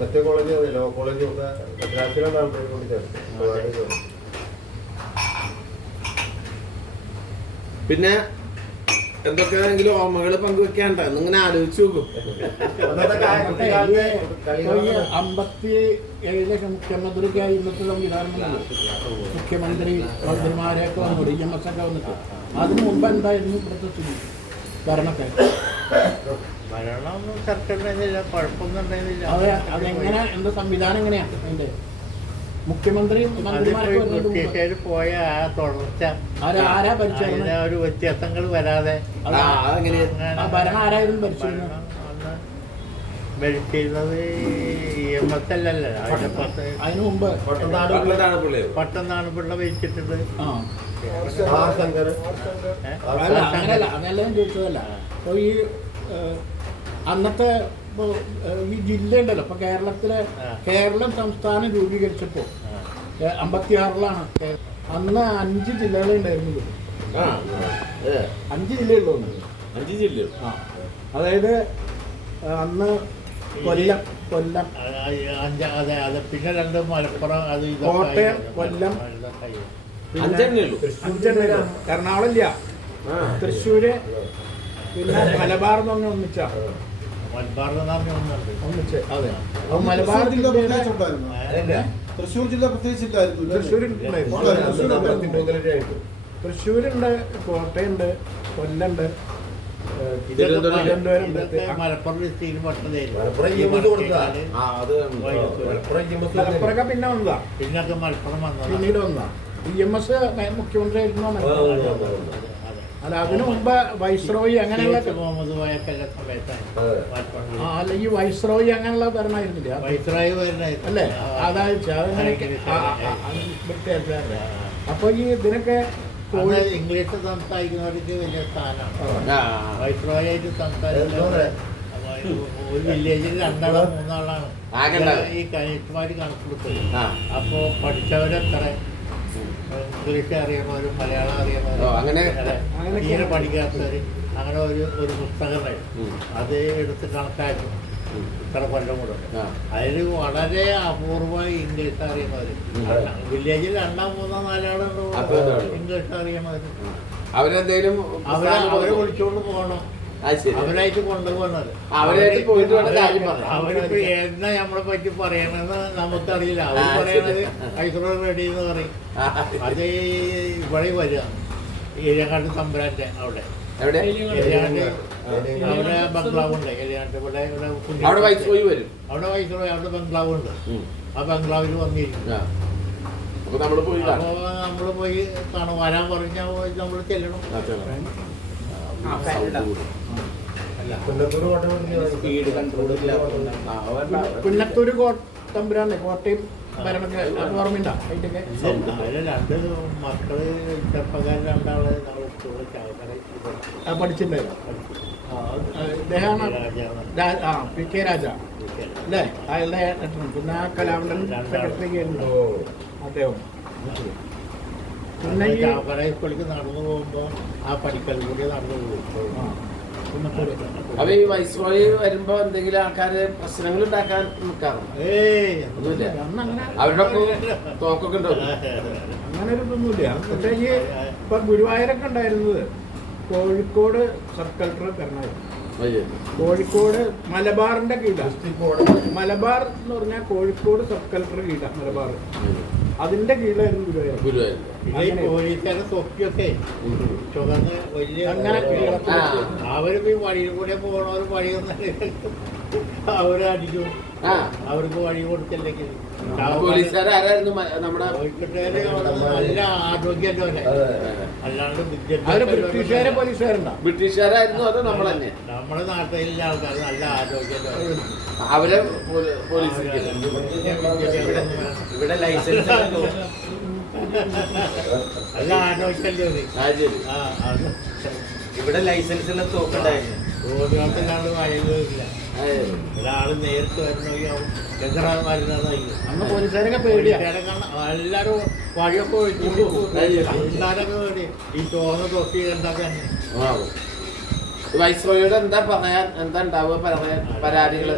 മറ്റേ കോളേജ് ലോ കോളേജും ഒക്കെ മദ്രാസിലാണ് ആൾക്കാരെ കൊണ്ട് ചേർക്കും. പിന്നെ എന്തൊക്കെയാണെങ്കിലും ഓർമ്മകൾ പങ്കുവെക്കാണ്ട ഇങ്ങനെ ആലോചിച്ചു നോക്കും. 57 മുഖ്യമന്ത്രിക്കായി ഇന്നത്തെ സംവിധാനം മുഖ്യമന്ത്രി മന്ത്രിമാരെയൊക്കെ വന്നു, DMS ഒക്കെ വന്നിട്ട്. അതിന് മുമ്പ് എന്തായിരുന്നു ഇവിടുത്തെ സ്ഥിതി? ഭരണമൊക്കെ ഭരണം സർക്കാരിനെതില്ല, കുഴപ്പമൊന്നും ഉണ്ടായിരുന്നില്ല. അതെങ്ങനെ എന്താ സംവിധാനം എങ്ങനെയാണ് അതിന്റെ? മുഖ്യമന്ത്രി ബ്രിട്ടീഷുകാർ പോയ ആ തുടർച്ച ആരാ ഭരിച്ചിരുന്നത്? ഒരു വ്യത്യാസങ്ങൾ വരാതെ ഭരണം ആരായിരുന്നു ഭരിച്ചിരുന്നത്? ഭരിച്ചിരുന്നത് EMS അല്ലല്ലോ. അതിനു മുമ്പ് പട്ടംനാണ് പിള്ള ഭരിച്ചിട്ടുണ്ട്. അങ്ങനെയല്ല, അതെല്ലാം ഞാൻ ചോദിച്ചതല്ല. അപ്പോൾ ഈ അന്നത്തെ ഈ ജില്ല ഉണ്ടല്ലോ, ഇപ്പൊ കേരളം സംസ്ഥാനം രൂപീകരിച്ചപ്പോ 56-ലാണ്. അന്ന് 5 ജില്ലകളെ ഉണ്ടായിരുന്നുള്ളൂ. 5 ജില്ലയുള്ളൂ. 5 ജില്ല. അതായത് അന്ന് കൊല്ലം, അതെ. പിന്നെ 2 മലപ്പുറം, അത് കോട്ടയം, കൊല്ലം, 5 എറണാകുളം ഇല്ല, തൃശ്ശൂര്, പിന്നെ മലബാർ എന്ന് പറഞ്ഞ ഒന്നിച്ചാ. ഒന്നിച്ച്. അതെ. മലബാർ തൃശ്ശൂർ ജില്ല പ്രത്യേകിച്ചില്ല. തൃശ്ശൂരുണ്ട്, കോട്ടയുണ്ട്, കൊല്ലമുണ്ട്, തിരുവനന്തപുരം ഇതൊക്കെ മലപ്പുറം ഡിസ്ട്രിക്റ്റിൽ പെട്ടതായിരുന്നു. മലപ്പുറം ഈ EMS കൊടുത്തതാ. വർഷക്കാലം അത് മലപ്പുറം EMS മലപ്പുറമൊക്കെ പിന്നെ വന്നതാ, പിന്നൊക്കെ മലപ്പുറം വന്നതാണ്. പിന്നീട് വന്നതാ. EMS മുഖ്യമന്ത്രി ആയിരുന്നു അല്ല, അതിനു മുമ്പ് വൈസ്രോയി അങ്ങനെയുള്ള മുഹമ്മദ് കോയക്കല്ല സമയത്താണ് മലപ്പുറം. അല്ല, ഈ വൈസ്രോയി അങ്ങനെയുള്ള ഭരണമായിരുന്നില്ല വൈസ്രായി വരുന്നായിരുന്നു. അല്ലേ? അതായത് അപ്പൊ ഈ ഇതിനൊക്കെ അന്ന് ഇംഗ്ലീഷ് സംസാരിക്കുന്നവർക്ക് വലിയ സ്ഥാനമാണ്. വൈസ്രോയായിട്ട് സംസാരിക്കുന്നത് ഒരു വില്ലേജിൽ 2 ആളോ 3 ആളാണ് ഈ കനിഷ്മാര് കണക്കെടുത്തത്. അപ്പോൾ പഠിച്ചവരെത്ര ഇംഗ്ലീഷ് അറിയുന്നവരും മലയാളം അറിയുന്നവരും തീരെ പഠിക്കാത്തവർ അങ്ങനെ ഒരു പുസ്തകമുണ്ടായിരുന്നു. അത് എടുത്ത് കണക്കാക്കും ഇത്ര കൊല്ലം കൂടെ. അതിൽ വളരെ അപൂർവമായി ഇംഗ്ലീഷ് അറിയുന്നവർ വില്ലേജിൽ 2, 3, 4 ആളുണ്ടോ ഇംഗ്ലീഷ് അറിയണവർ. അവരെന്തെങ്കിലും അവരെ വിളിച്ചുകൊണ്ട് പോകണം, അവരായിട്ട് കൊണ്ടുപോകുന്നത്. അവരായിട്ട് പോയിട്ട് വേണം കാര്യം പറയാൻ. അവരിപ്പോ എന്നാ നമ്മളെ പറ്റി പറയണെന്ന് നമുക്കറിയില്ല. അവർ പറയണത് ഐശ്വര്യ റെഡി എന്ന് പറയും. അത് ഇവിടെ വരിക ഏരിയക്കാട്ട് തമ്പുരാന്റെ അവിടെ ഏരിയാണ്ട് അവിടെ ബംഗ്ലാവ് ഉണ്ട്. ഏരിയാണ്ട് അവിടെ വൈസ്രോയി വരും. അവിടെ വൈസ്രോയി അവിടെ ബംഗ്ലാവ് ഉണ്ട്. ആ ബംഗ്ലാവിൽ വന്നിരിക്കും. അപ്പൊ നമ്മള് പോയി കാണും. വരാൻ പറഞ്ഞാൽ നമ്മൾ ചെല്ലണം. സ്പീഡ് കൺട്രോൾ പുന്നത്തൂര് തമ്പുരാനെ കോട്ടയം ഭരണത്തിൽ ഓർമ്മയുണ്ടോ? അതിന്റെ അതിലെ 2 മക്കള് ചെറുപ്പക്കാരൻ 2 ആള് നമ്മൾ സ്കൂളിൽ ചാവക്കട പഠിച്ചിട്ടുണ്ടായിരുന്നു. ഇദ്ദേഹമാണ് PK രാജ അല്ലേ? അയാളുടെ പിന്നെ കലാമണ്ഡലം സെക്രട്ടറി ആയിരുന്നു അദ്ദേഹം. പിന്നെ ഈ ചാവക്കട സ്കൂളിലേക്ക് നടന്നു പോകുമ്പോൾ ആ പഠിക്കൽ കൂടി നടന്നു പോകും. അപ്പൊ ഈ വൈസ്രോയി വരുമ്പോ എന്തെങ്കിലും ആൾക്കാര് പ്രശ്നങ്ങൾ ഉണ്ടാക്കാൻ നിൽക്കാറുണ്ട്? ഒന്നുമില്ല. അവരുടെ തോക്കൊക്കെ ഉണ്ടാവും. അങ്ങനെ ഒരു ഇതൊന്നുമില്ല. പ്രത്യേകിച്ച് ഇപ്പൊ ഗുരുവായൂരൊക്കെ ഉണ്ടായിരുന്നത് കോഴിക്കോട് സബ് കളക്ടർ കരുണാകരൻ. കോഴിക്കോട് മലബാറിന്റെ കീഴിലാണ്. മലബാർ എന്ന് പറഞ്ഞാൽ കോഴിക്കോട് സബ് കളക്ടർ കീഴിലാണ് മലബാർ. അതിന്റെ കീഴിലായിരുന്നു ഗുരുവായൂർ. പോലീസുകാരുടെ തൊപ്പിയൊക്കെ ചുവന്ന് വലിയ അങ്ങനെ അവർക്ക് ഈ വഴിയിൽ കൂടെ പോകണവർ വഴിയൊന്നും അവരെ അടിച്ചു. അവർക്ക് വഴി കൊടുത്തില്ലെങ്കിൽ പോലീസുകാരായിരുന്നു നമ്മുടെ നല്ല ആരോഗ്യമല്ലേ. അല്ലാണ്ട് ബ്രിട്ടീഷുകാരെ പോലീസുകാരുണ്ടോ? ബ്രിട്ടീഷുകാരായിരുന്നു അത് നമ്മൾ തന്നെ. നമ്മുടെ നാട്ടിലെ ആൾക്കാർ നല്ല ആരോഗ്യമല്ലേ. അവരെ പോലീസ് ഇവിടെ ലൈസൻസ് നല്ല ആരോഗ്യമല്ലേ. ഇവിടെ ലൈസൻസിന് തോക്കുണ്ടായിരുന്നു. റോഡുകൾക്കൊരാൾ വഴിയില്ല. ഒരാള് നേരിട്ട് വരണമെങ്കിൽ എത്ര വരുന്നതായിരിക്കും. അന്ന് പോലീസുകാരൊക്കെ പേടിയാ. എല്ലാരും വഴിയൊക്കെ ഒഴിച്ചു എല്ലാരൊക്കെ പേടി. ഈ തോന്ന തൊപ്പി കണ്ടാൽ തന്നെ. വൈസ്രോയിയോട് എന്താ പറയാൻ, എന്താ ഉണ്ടാവുക പറയാൻ പരാതികള്?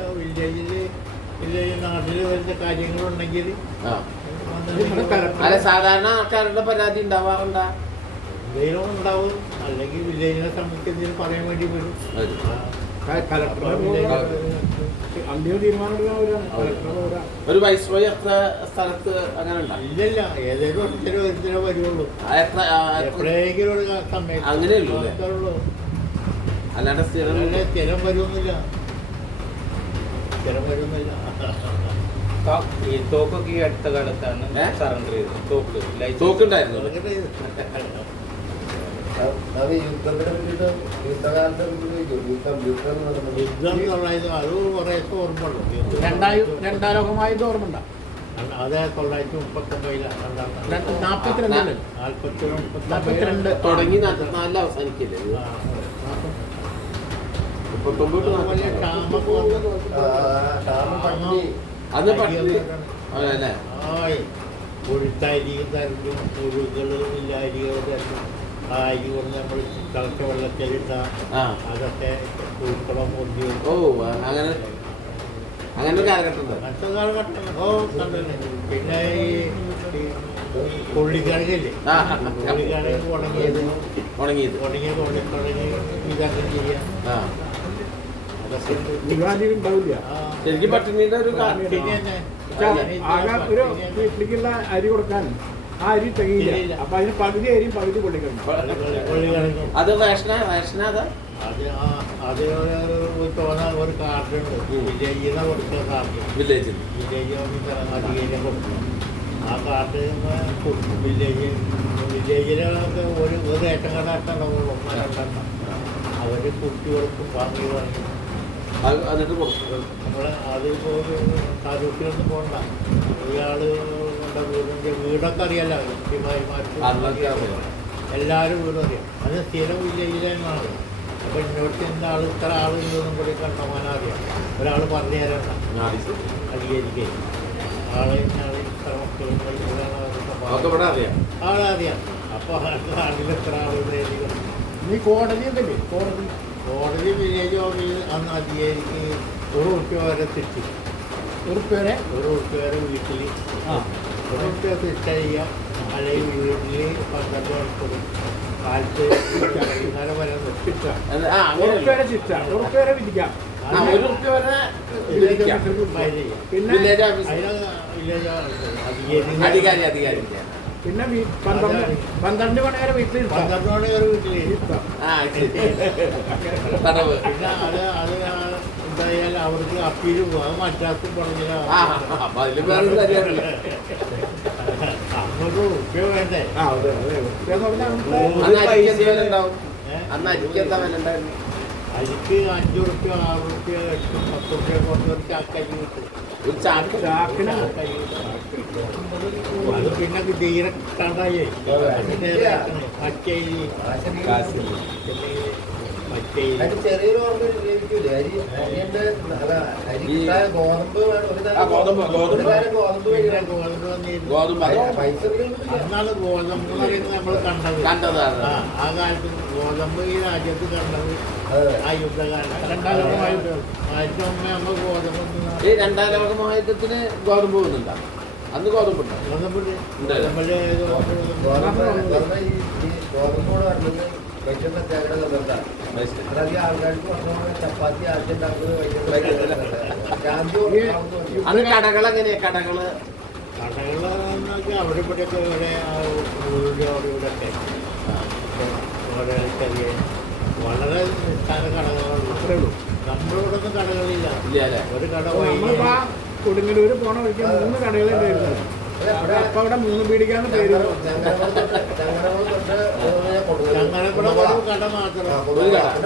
വില്ലേജിൽ നാട്ടിൽ വരുന്ന കാര്യങ്ങളുണ്ടെങ്കിൽ അല്ല, സാധാരണ ആൾക്കാരുടെ പരാതി ഉണ്ടാവാറുണ്ടാ? എന്തെങ്കിലും ഉണ്ടാവും. അല്ലെങ്കിൽ വില്ലേജിനെ സംബന്ധിച്ച് എന്തെങ്കിലും പറയാൻ വേണ്ടി വരും. അന്തിമ തീരുമാനം ഒരു വൈസ്രോയി എത്ര സ്ഥലത്ത് അങ്ങനെ ഉണ്ടാവും? ഇല്ലല്ല, ഏതെങ്കിലും ഒരിക്കലും വരുള്ളൂ. എപ്പോഴെങ്കിലും ഒരു സമയത്ത് അങ്ങനെയുള്ളൂ. അല്ലാണ്ട് സ്ഥിരം വരുന്നില്ല. സ്ഥിരം വരുന്നില്ല. ഈ തോക്കൊക്കെ ഈ അടുത്ത കാലത്താണ് സറണ്ടർ ചെയ്തത്. തോക്കുണ്ടായിരുന്നു. യുദ്ധം എന്നുള്ളത് അത് കുറേ ഓർമ്മയുള്ളൂ. 2ാം ലോകമായത് ഓർമ്മ അത് 1939 42 തുടങ്ങി 44 അവസാനിക്കില്ലേ? അന്ന് പട്ടി അല്ലേ? കൊഴുത്തരി തരലും പുഴുകള് ഇല്ലാരികൾ തരലും ആ അരി കൊണ്ട് നമ്മൾ തിളച്ച വെള്ളത്തിലിട്ട അതൊക്കെ പുഴുക്കളോ പൊന്തി. ഓ, അങ്ങനെ അങ്ങനെ കാലഘട്ടം. മറ്റു കാലഘട്ടം പിന്നെ ഈ കൊള്ളിക്കണക്കില്ലേ, കൊള്ളിക്കണക്ക് ഉണങ്ങിയത് തുടങ്ങി ഇതൊക്കെ ചെയ്യാം. ശരിക്കും പട്ടിണിയുടെ ഒരു ഒരു വീട്ടിലേക്കുള്ള അരി കൊടുക്കാൻ ആ അരി തികയില്ല. അപ്പൊ അതിന് പകുതി അരിയും പകുതി കൊള്ളിക്കണം. അത് റേഷനാ? അത് തോന്നാൻ ഒരു കാർഡുണ്ട് വില്ലേജിൽ നിന്ന് കൊടുത്ത കാർഡ് വില്ലേജിൽ വില്ലേജ് ഓഫീസർ അധികാരിയെ കൊടുക്കും ആ കാർഡ് കൊടുക്കും വില്ലേജിലൊക്കെ ഒരു റേഷൻ കട ഉണ്ടാവുള്ളൂ രണ്ടെണ്ണം അവർ കുട്ടി കൊടുക്കും വാങ്ങി വാങ്ങി എന്നിട്ട് കൊടുക്കും നമ്മൾ അതിപ്പോൾ താലൂക്കിലൊന്നും പോകണ്ട ഇയാൾ വീടിൻ്റെ വീടൊക്കെ അറിയാലോ എല്ലാവരും വീടും അറിയാം അത് സ്ഥിരം വില്ലേജിലാണ് അപ്പോൾ ഇന്നോട്ട് ഇന്ന ആൾ ഇത്ര ആളുകളൊന്നും കൂടി കണ്ടമാനം അറിയാം ഒരാൾ പറഞ്ഞു തരണ്ട അധികരിക്കേ ആളെ ആൾ ഇത്ര മക്കളും ആളെ അറിയാം അപ്പോൾ ആളിൽ എത്ര ആളുകൾ നീ കോടതി ഉണ്ടല്ലേ കോടതി വില്ലേജ് ഓഫീസ് അന്ന് അധികാരിക്ക് ₹1 വരെ തെറ്റി ₹1 വരെ വീട്ടിൽ ₹1 തെറ്റ ചെയ്യാം അല്ലെങ്കിൽ വീട്ടിൽ 12 മണിക്കൂറും കാലത്ത് വൈകുന്നേരം വരെ നിർത്തിക്കാം വരെ വിധിക്കാം പിന്നെ അധികാരി പിന്നെ 12 മണി വരെ വീട്ടിൽ 12 മണി വരെ വീട്ടിൽ തടവ് പിന്നെ അത് എന്തായാലും അവർക്ക് അപ്പീൽ പോകും അത് മറ്റാത്ത് പറഞ്ഞില്ല ₹100 വേണ്ടേ അരിക്ക് ₹5 ₹6 ₹8 ₹10 കുറച്ചൊരു ചാക്കരി കിട്ടും ഒരു ചാക്കിന് അത് പിന്നെ തീരെ കിട്ടാണ്ടായി മറ്റേരി ചെറിയൊരു ഓർമ്മ ലഭിക്കൂലേ ഗോതമ്പ് പൈസ അന്നാണ് ഗോതമ്പ് നമ്മൾ കണ്ടത് ആ കാലത്ത് ഗോതമ്പ് ഈ രാജ്യത്ത് കണ്ടത് ആ യുദ്ധകാലം 2ാം ലോക മഹായുദ്ധം നമ്മൾ ഗോതമ്പ് ഈ 2ാം ലോക മഹായുദ്ധത്തിന് ഗോതമ്പ് പോകുന്നുണ്ടോ അന്ന് ഗോതമ്പുണ്ടോ ഗോതമ്പോട് പറഞ്ഞത് വൈദ്യുത സത്യാഗ്രഹം അതായത് ആൾക്കാർക്ക് ചപ്പാത്തി ആദ്യം അത് കടകൾ എങ്ങനെയാ കടകള് അവിടെ ഇവിടെയൊക്കെ ഇവിടെയൊക്കെ വളരെ ചെറിയ വളരെ നിസ്സാര കടകളുള്ളൂ അത്രേ ഉള്ളൂ നമ്മളിവിടെ ഒന്നും കടകളില്ല ഒരു കട കൊടുങ്ങല്ലൂര് പോണ വഴിക്ക് 3 കടകളെ വരുന്നത് അപ്പൊ അവിടെ 3 പീടിക്കാന്ന് പേര് ചങ്ങരപ്പുഴ കട മാത്രം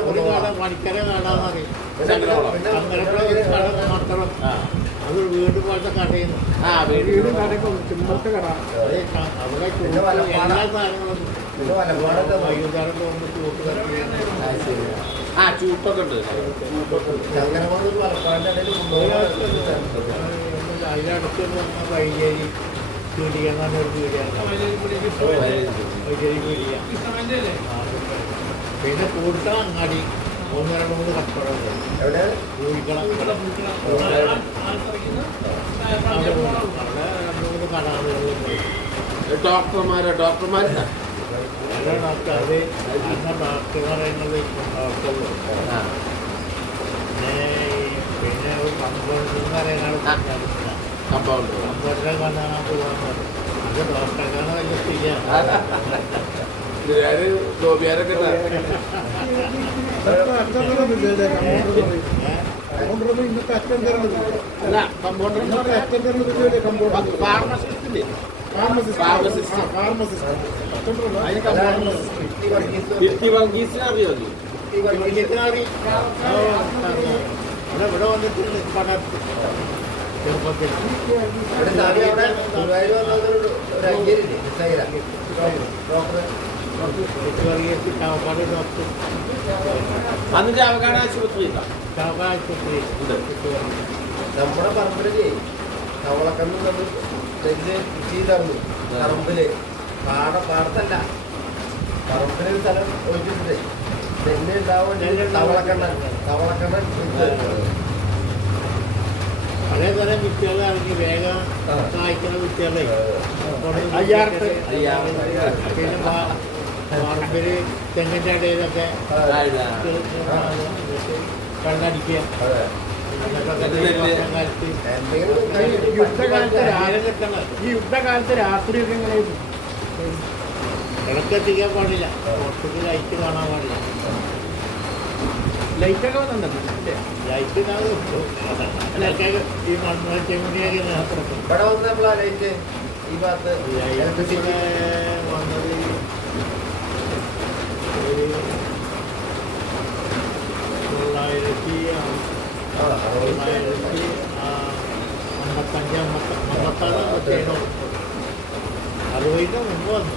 ഒരു കട പണിക്കര കടാന്ന് പറയും ചങ്ങരപ്പുഴ ഒരു കട മാത്രം അത് വീട് പോലത്തെ കടയുന്നു വീട് കടയൊക്കെ ചുമത്തെ കട അവിടെ എല്ലാ സാധനങ്ങളും വൈകുന്നേരം പോകുമ്പോൾ ചൂട്ടൊക്കെ ഉണ്ട് അതിനടുത്ത് വന്ന വൈകേരി പീടിക എന്ന് പറഞ്ഞൊരു പീടിക വൈകേരി പീടിക പിന്നെ കൂട്ടം അങ്ങാടി 1-2-3 കച്ചവടമുണ്ട് അവിടെ 2-3 കടകളുണ്ട് ഡോക്ടർമാരുണ്ടോ അത് അന്ന ഡോക്ടർ പറയുന്നത് ഡോക്ടറുള്ളൂ പിന്നെ ഒരു കമ്പൗണ്ടർ എന്ന് പറയുന്ന കമ്പൗണ്ടറെ കാണാൻ പോകാൻ അത് ഡോക്ടർക്കാണ് വലിയ സ്ഥിതിയാണ് ഗോപിയാരൊക്കെ ഇന്നത്തെ അറ്റം തരുന്നത് അല്ല കമ്പൗണ്ടർ അറ്റം തരുന്നത് ഫാർമസിസ്റ്റ് വർഗീസിനെ അറിയാമല്ലോ ഇവിടെ വന്നിട്ടുണ്ട് പടർത്ത് ചെറുപ്പത്തിൽ ചാവക്കാട് ഡോക്ടർ അന്ന് ചാവക്കാട് ആശുപത്രി ചാവക്കാട് ആശുപത്രി നമ്മുടെ പറമ്പില് കവളക്കണ്ണ് നമ്മൾ നെല്ല് കൃഷി ചെയ്തായിരുന്നു പറമ്പില് പാടത്തല്ല പറമ്പിലൊരു സ്ഥലം ഒഴിച്ചിട്ടുണ്ട് നെല്ല് ഉണ്ടാവും തവളക്കണ്ണ പലതരം വിത്തുകളാണെങ്കിൽ വേഗം കായ്ക്കുന്ന വിത്തുകളെ പിന്നെ പറമ്പിൽ തെങ്ങിൻ്റെ ഇടയിലൊക്കെ കണ്ണടിക്കുക ഈ യുദ്ധകാലത്ത് രാത്രിയൊക്കെ എങ്ങനെയായിരുന്നു ഇടയ്ക്കെത്തിക്കാൻ പാടില്ല പുറത്തേക്ക് ലൈറ്റ് കാണാൻ പാടില്ല ലൈറ്റൊക്കെ വന്നിട്ടുണ്ട് അല്ലേ? ലൈറ്റിനകത്ത് അതൊക്കെ ഈ മണ്ണ് ചെമ്മണിയൊക്കെ നേതൃത്വം ഇവിടെ വന്ന് നമ്മളാ ലൈറ്റ് ഈ ഭാഗത്ത് ഇലക്ട്രിസിറ്റി വന്നത് ഒരു 1955-56 60 മുമ്പ് വന്നു.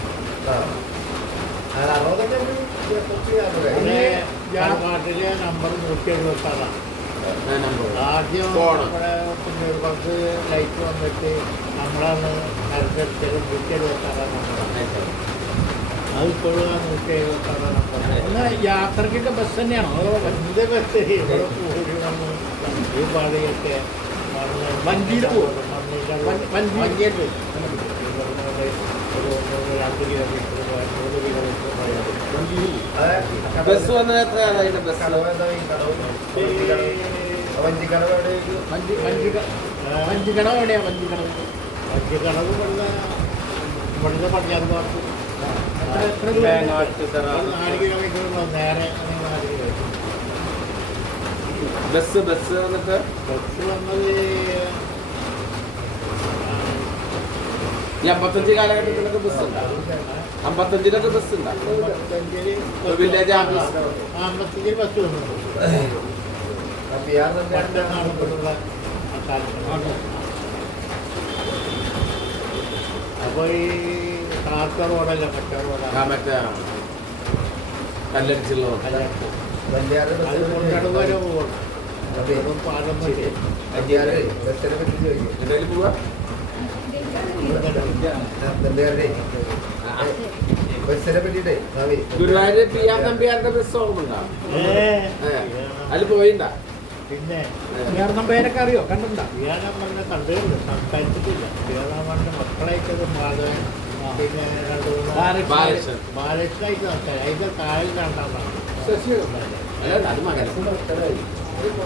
നാട്ടിലെ നമ്പർ 176. ആദ്യം നമ്മുടെ ബസ് ലൈറ്റ് വന്നിട്ട് നമ്മളാണ് മരുന്നെടുത്തത് 176 നമ്പർ. അതിപ്പോഴും ആ 176 നമ്പർ. എന്നാ യാത്രക്കൊക്കെ ബസ് തന്നെയാണോ അതോ എന്ത് ബസ് ഇവിടെ പോയി വന്ന് ഈ പാതയൊക്കെ വഞ്ചിയിൽ പോകും? വഞ്ചിയിൽ പോയി ഒരു 2 കിലോമീറ്റർ 3 കിലോമീറ്റർ ബസ് വന്നത് എത്ര ആളായിട്ട് ബസ് വഞ്ചിക്കടവ് എവിടെ വഞ്ചിക്കടവ് എവിടെയാ? വഞ്ചിക്കടവ് വഞ്ചിക്കടവ് ഇവിടുന്ന് പടിഞ്ഞാറ് ഭാഗത്ത് എത്ര ദൂരം? 4 കിലോമീറ്റർ ഉണ്ടാവും. നേരെ 4 കിലോമീറ്റർ. ബസ് വന്നിട്ട് ബസ് വന്നത് 55 കാലഘട്ടത്തിലൊക്കെ ബസ് ഉണ്ട്. 55-ലൊക്കെ ബസ് ഉണ്ട്. വില്ലേജ് ഓഫീസ് 55 ബസ് വന്നിട്ടുണ്ട്. അപ്പൊ ഈ കാർത്ത റോഡല്ല മറ്റേ റോഡാണ്. മറ്റേ കല്ലടിച്ചുള്ള അത് കൊണ്ടടവ് വരെ പോകണം. അപ്പം പാലം വരെ ബസ്സിനെ പറ്റി ചോദിക്കും എന്തെങ്കിലും പോവാ ബസ്സിനെ പറ്റിട്ടേ ഭാവി ഗുരുവായൂർ പി ആർ തമ്പിയാരുടെ ബസ് ഓർമ്മ അതിൽ പോയിണ്ടാ? പിന്നെ വേറെ പേരൊക്കെ അറിയോ? കണ്ടിട്ടുണ്ടോ? വ്യാഴാമണ്ണ കണ്ടുകൊണ്ട് സംസാരിച്ചിട്ടില്ല. വ്യാഴാമണ്ണ മക്കളായിട്ടത് മാധവൻ പിന്നെ 2 ബാലകൃഷ്ണനായിട്ട് സംസാരിക്കും. അതിന്റെ താഴെ രണ്ടാമതാണ് അല്ല അത് മകൻ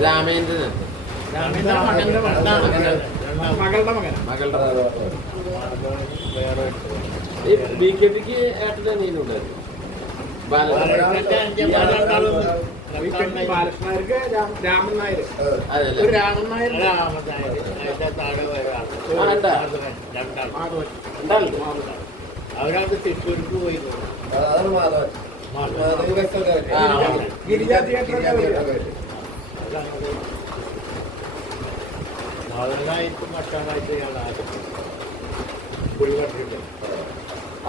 രാമേന്ദ്രൻ മകളുടെ മകൻ. മകളുടെ വേറെ ഈ ബി കെ പിക്ക് ഏട്ടൻ്റെ നീനുണ്ടായിരുന്നു ബാലകൃഷ്ണനായർക്ക് രാമൻ നായർ. അതല്ലേ ഒരു രാമൻ നായർ അതിന്റെ താഴെ ഒരാൾ മാധവൻ. അവരവിടെ തൃശ്ശൂർക്ക് പോയി. അതാണ് മാധവൻ മാധവ ബസ്സൊക്കെ ഗിരിജാ തിയേറ്ററൊക്കെ മാധവനായിട്ടും മറ്റാളായിട്ട് ഇയാളാണ് കുടിവട്ടിട്ട്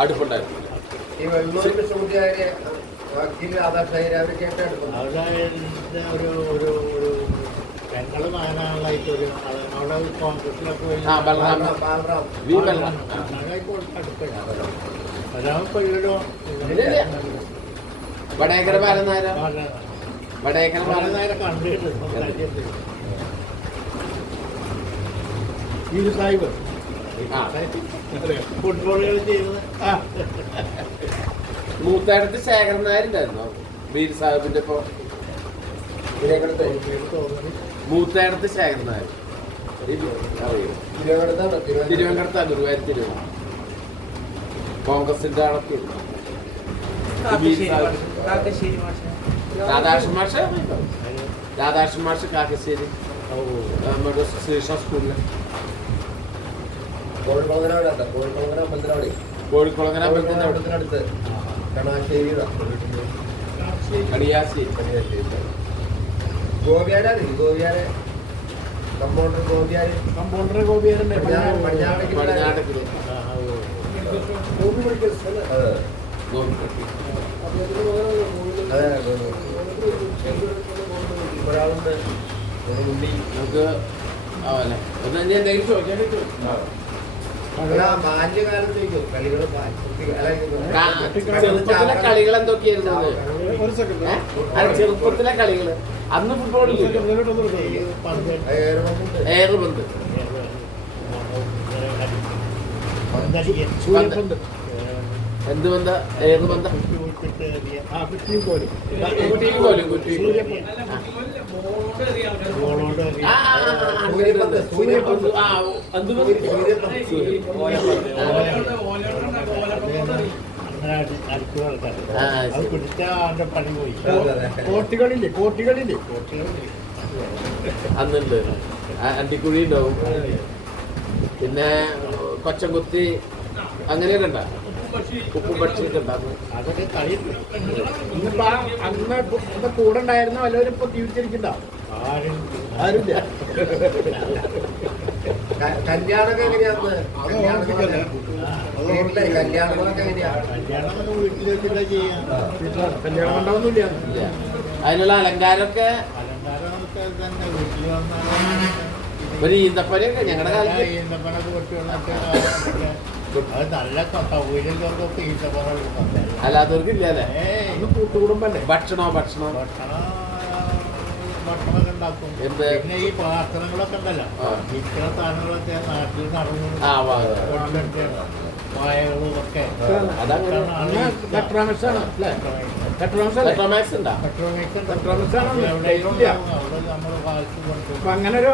അടുപ്പുണ്ടായിരുന്നു. ഈ വെള്ളൂരിന്റെ ഷൂട്ടുകാര് വക്കീൽ രാധാകൃഷ്ണൻ അവരൊക്കെ എടുക്കുന്നു അവിടെ ഒരു പെങ്ങള് മകനാളായിട്ട് ഒരു ആള് അവിടെ കോൺഗ്രസിലൊക്കെ പോയി ബാലറാം വി ബലറാം. വടേക്കര ബാലനായര വടേക്കര നേരെ കണ്ടിട്ട് ഇത് സാഹിബ് ഫുട്ബോൾ കളി ചെയ്യുന്നത്. മൂത്തേടത്ത് ശേഖരൻ നായരുണ്ടായിരുന്നു വീർ സാഹിബിന്റെ ഇപ്പൊ മൂത്തേടത്ത് ശേഖരൻ നായർ തിരുവനന്തപുരത്താ ഗുരുവായൂർ തിരുവനന്തപുരം കോൺഗ്രസിന്റെ ആളൊക്കെ രാധാകൃഷ്ണൻ മാഷ് കാക്കശ്ശേരി നമ്മുടെ ശ്രീകൃഷ്ണ സ്കൂളില് കോഴിക്കുളങ്ങര അമ്പലത്തിന്റെ അടുത്ത് കണാശ്ശേരി കടിയാശ്ശേരി ഗോപിയാരെ കമ്പൗണ്ടർ കമ്പൗണ്ടർ ഗോപിയാരുണ്ട്. പടിഞ്ഞാടക്കില് ഒരാളുണ്ട് നമുക്ക് ആവല്ലേ ഒന്ന് ഇനി എന്തെങ്കിലും ചോദിക്കാൻ പറ്റുമോ? ബാല്യകാലത്ത് ചോദിക്കും കളികള് ചെറുപ്പത്തിലെ കളികൾ എന്തൊക്കെയായിരുന്നു? ഒരു സെക്കൻഡ് ചെറുപ്പത്തിലെ കളികള് അന്ന് ഫുട്ബോളിൽ ഏറുപന്ത് സൂര്യപ്പന്ത് എന്ത് ബന്ധ ഏറുപന്ത കുറ്റിയും കോലും കുറ്റിയും കോലും സൂര്യപന്ത് അങ്ങനെ കുടിക്കുന്ന ആൾക്കാർ. ആ, അത് ശരി. കുടിച്ചാൽ അവൻ്റെ പണി പോയി. കോട്ടികളില്ലേ കോട്ടികളില്ലേ കുട്ടികളുണ്ട്. അന്നുണ്ട് അണ്ടിക്കുഴി ഉണ്ടാവും, പിന്നെ കൊച്ചംകുത്തി അങ്ങനെയൊക്കെ ഉണ്ടാ, ഉപ്പും പക്ഷിയൊക്കെ ഉണ്ടാകും. അതൊക്കെ കളിയുണ്ട്. ഇന്നിപ്പോ അന്ന് ഇപ്പൊ കൂടെ ഉണ്ടായിരുന്ന വല്ലവരും ഇപ്പൊ ജീവിച്ചിരിക്കണ്ട ആരും ആരുമില്ല. കല്യാണമൊക്കെ എങ്ങനെയാന്ന് കല്യാണങ്ങളൊക്കെ എങ്ങനെയാ കല്യാണം വീട്ടിൽ വെച്ചിട്ടാ ചെയ്യാം. കല്യാണം ഉണ്ടാവുന്നില്ല. ഇല്ല. അതിനുള്ള അലങ്കാരമൊക്കെ അലങ്കാരമൊക്കെ തന്നെ വീട്ടിൽ വന്നാൽ ഒരു ഈന്തപ്പനയൊക്കെ ഞങ്ങളുടെ കാലത്ത് ഈന്തപ്പനൊക്കെ കൊട്ടികളൊക്കെ അത് നല്ല സൗകര്യങ്ങൾക്കൊക്കെ ഈന്തപ്പന കൊടുക്കാം. അല്ലാത്തവർക്ക് ഇല്ല അല്ലേ? അന്ന് കൂട്ടുകുടുംബല്ലേ. ഭക്ഷണമോ ഭക്ഷണമൊക്കെ ഉണ്ടാക്കും. എന്ത്? പിന്നെ ഈ പ്രാർത്ഥനകളൊക്കെ ഉണ്ടല്ലോ, ആ. ഇത്ര സാധനങ്ങളൊക്കെ നാട്ടിൽ നടന്നു ആ വാ വായകളും ഒക്കെ അതങ്ങനെ. അന്ന് പെട്രോമാക്സ് ആണ് അല്ലേ? പെട്രോമാക്സ് അല്ലേ? പെട്രോമാക്സ് ഉണ്ടാ? പെട്രോമാക്സ് ആണ് അവിടെ ഇല്ല. നമ്മൾ കാശ് കൊടുക്കും. അപ്പൊ അങ്ങനെ ഒരു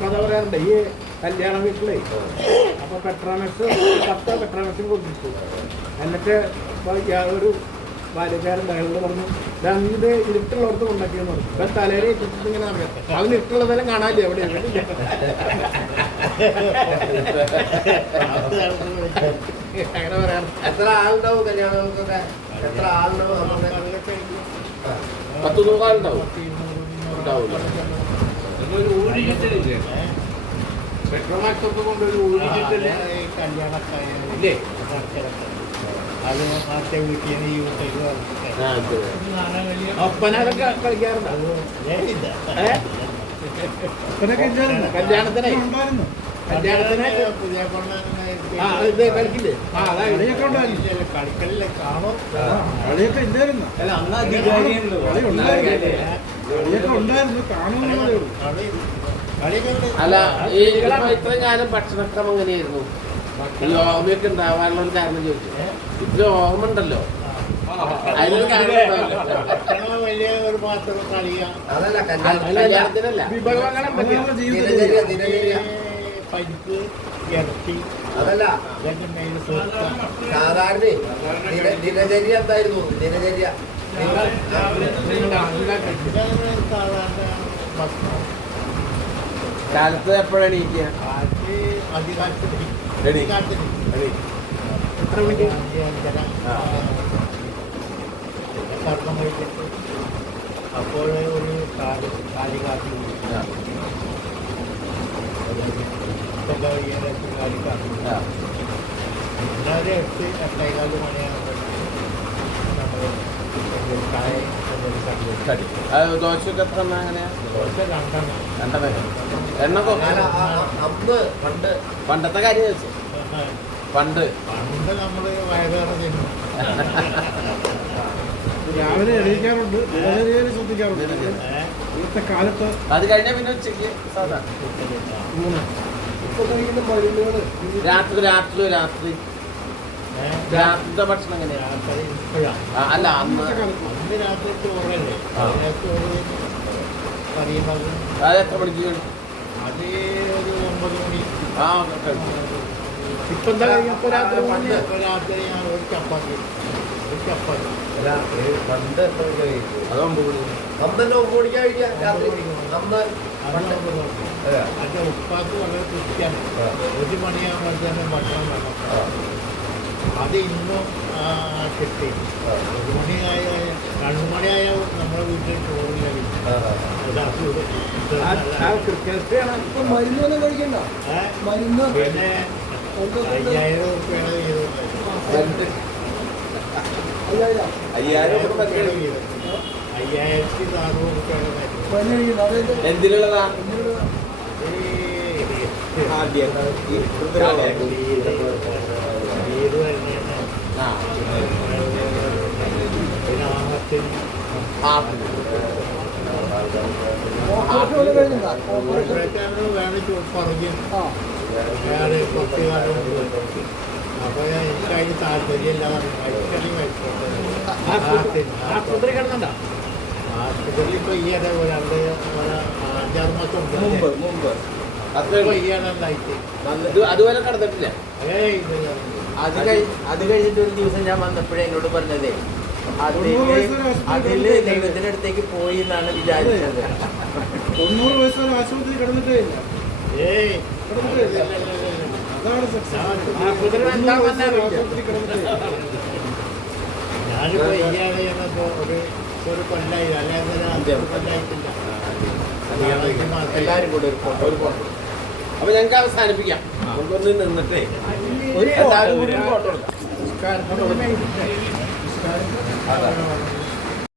കഥ പറയാറുണ്ട് ഈ കല്യാണ വീട്ടിലേ. അപ്പൊ പെട്രോമാക്സ് 10 പെട്രോമാക്സും കൊടുത്തു. എന്നിട്ട് ഒരു ബാല്യക്കാരൻ അയാളോട് പറഞ്ഞു, ഇത് ഇരുട്ടുള്ളവർക്ക് ഉണ്ടാക്കിയെന്ന് പറഞ്ഞു. അപ്പൊ തലയിൽ ഇട്ടിട്ട് ഇങ്ങനെ നടക്കാം. അവന് ഇരുട്ടുള്ളതെല്ലാം കാണാനില്ല എവിടെ അങ്ങനെ പറയാറ്. എത്ര ആളുണ്ടാവും കല്യാണങ്ങൾക്കൊക്കെ? എത്ര ആളുണ്ടാവും? നമ്മുടെ 10-100 ഉണ്ടാവും. ഉണ്ടാവില്ല. പെട്രോമാക്സ് ഒക്കെ കൊണ്ടൊരു ഊഴിച്ചിട്ടില്ലേ കല്യാണക്കാരില്ലേ അത് മറ്റേ വീട്ടിൽ നിന്ന് ഈ വീട്ടിലേക്ക് ആ, ശരി. ഒപ്പനൊക്കെ കളിക്കാറുണ്ട്. കല്യാണത്തിന് പുതിയ ഇത് കളിക്കില്ലേ? കളിക്കലില്ല കാണും. അല്ല അന്ന് അധികാരിയാണല്ലോ. അല്ല ഈ ഇത്ര കാലം ഭക്ഷണക്രമം എങ്ങനെയായിരുന്നു? ഈ ഓർമ്മയൊക്കെ ഉണ്ടാവാനുള്ള ഒരു കാരണം ചോദിച്ചു. ഇത്ര ഓർമ്മ ഉണ്ടല്ലോ, അതിനൊരു കാരണം ഉണ്ടാവില്ല. ഭക്ഷണം വലിയ ഒരു പാത്രം കളിയാം. അതല്ല കല്യാണത്തിനല്ല. ദിനചര്യ പരിപ്പ് ഇറച്ചി അതല്ല ഇതൊക്കെ മെയിൻ സൂക്ത. സാധാരണ ദിനചര്യ എന്തായിരുന്നു? ദിനചര്യ സാധാരണ ഭക്ഷണം കാലത്ത് എപ്പോഴാണ് എണീക്കുക? അത് അധികാരത്തിന് എണീ. എത്ര മണിക്ക്? ആ. കർമ്മം കഴിച്ചിട്ട് അപ്പോൾ ഒരു കാലി കാട്ടി ആ. കാലി കാട്ടി ആ. പിന്നെ ഒരു 8-8:15 മണിയാകുമ്പോൾ നമ്മൾ ചായ കടി. അത് ദോശയൊക്കെ എത്ര എണ്ണം അങ്ങനെയാ? ദോശ 2 രണ്ടെണ്ണം. എണ്ണൊക്കെ അന്ന് പണ്ട് പണ്ടത്തെ കാര്യം ചോദിച്ചു. പണ്ട് പണ്ട് നമ്മൾ വയറുവേറെ തിന്നു. രാവിലെ എണീക്കാറുണ്ട്, ദിനചര്യയിൽ ശ്രദ്ധിക്കാറുണ്ട്. ഇന്നത്തെ കാലത്ത് അത് കഴിഞ്ഞാൽ പിന്നെ ഉച്ചയ്ക്ക് സാധാ ഇപ്പൊ കഴിക്കുന്ന മരുന്നുകള് രാത്രി രാത്രിത്തെ ഭക്ഷണം എങ്ങനെയാ? ഇപ്പോഴാണ് അല്ല അന്ന് അന്ന് രാത്രി ചോറല്ലേ, ആ. ചോറ് കറിയുന്നത്. അത് എത്ര മണിക്ക് കഴിയും? അത് ഒരു 9 മണി. ആ കഴിച്ചു. ഇപ്പൊ എന്താ കഴിയുമ്പോ രാത്രി പണ്ട് രാത്രി ഞാൻ ഒരു ചപ്പാത്തി. പണ്ട് എത്ര കഴിക്കും? അത് 9 മണി. അന്ന് തന്നെ 9 മണിക്കാ കഴിക്കാം രാത്രി. അന്ന് പണ്ട് അതിന്റെ ഉപ്പാക്ക് വളരെ കൃത്യാണ്. 1 മണിയാകുമ്പോൾ തന്നെ ഭക്ഷണം വേണം. അത് ഇന്നും കിട്ടി. 1 മണിയായ 2 മണിയായ നമ്മുടെ വീട്ടിൽ ചോറില്ല. കൃത്യമാണ്. ഇപ്പൊ മരുന്നൊന്നും കഴിക്കണ്ട. മരുന്ന് പിന്നെ 5000 റുപ്യാണ് ചെയ്തത്. 5000 രൂപ 5400 റുപ്യാണ് മരുന്ന്. മരുന്ന് കഴിക്കണ്ട. അതായത് എന്തിനുള്ളതാ? ആദ്യം ആ. പിന്നെ ആമത്തിന് ഓപ്പറേഷൻ വല്ലതും കഴിഞ്ഞിട്ടുണ്ടോ? ഓപ്പറേഷൻ വേണം പറഞ്ഞു. ആ വേറെ കുറച്ച് കാലം മുമ്പ്. അപ്പോൾ എനിക്ക് അതിന് താല്പര്യമില്ലാതെ ആശുപത്രി കിടന്നുണ്ടോ? ആശുപത്രിയിൽ ഇപ്പോൾ ഈ ഇട 5-6 മാസം മുമ്പ് അത്രേ ഉള്ളൂ. വയ്യാണ്ടായിട്ട് അതുപോലെ കടന്നിട്ടില്ല. അത് കഴിഞ്ഞിട്ട് ഒരു ദിവസം ഞാൻ വന്നപ്പോഴേ എന്നോട് പറഞ്ഞതേ അതില് ദൈവത്തിന്റെ അടുത്തേക്ക് പോയി എന്നാണ് വിചാരിച്ചത്. 90 വയസ്സ് വരെ ആശുപത്രി കിടന്നിട്ടേ ഇല്ല. ഏയ് കിടന്നിട്ടേ ഇല്ല. അതാണ് success. ആശുപത്രി കിടന്നിട്ടേ ഇല്ല. ഞാനിപ്പോ വയ്യാതെ ചെന്നപ്പോ ഒരു കൊല്ലായി അല്ലെങ്കിൽ 5 കൊല്ലായിട്ടില്ല. എല്ലാരും കൂടെ ഒരു ഫോട്ടോ അപ്പൊ ഞങ്ങൾക്ക് അവസാനിപ്പിക്കാം. നമുക്കൊന്ന് നിന്നിട്ടേ എല്ലാവരും കൂടി ഒരു ഫോട്ടോ എടുക്കാം. നമസ്കാരം.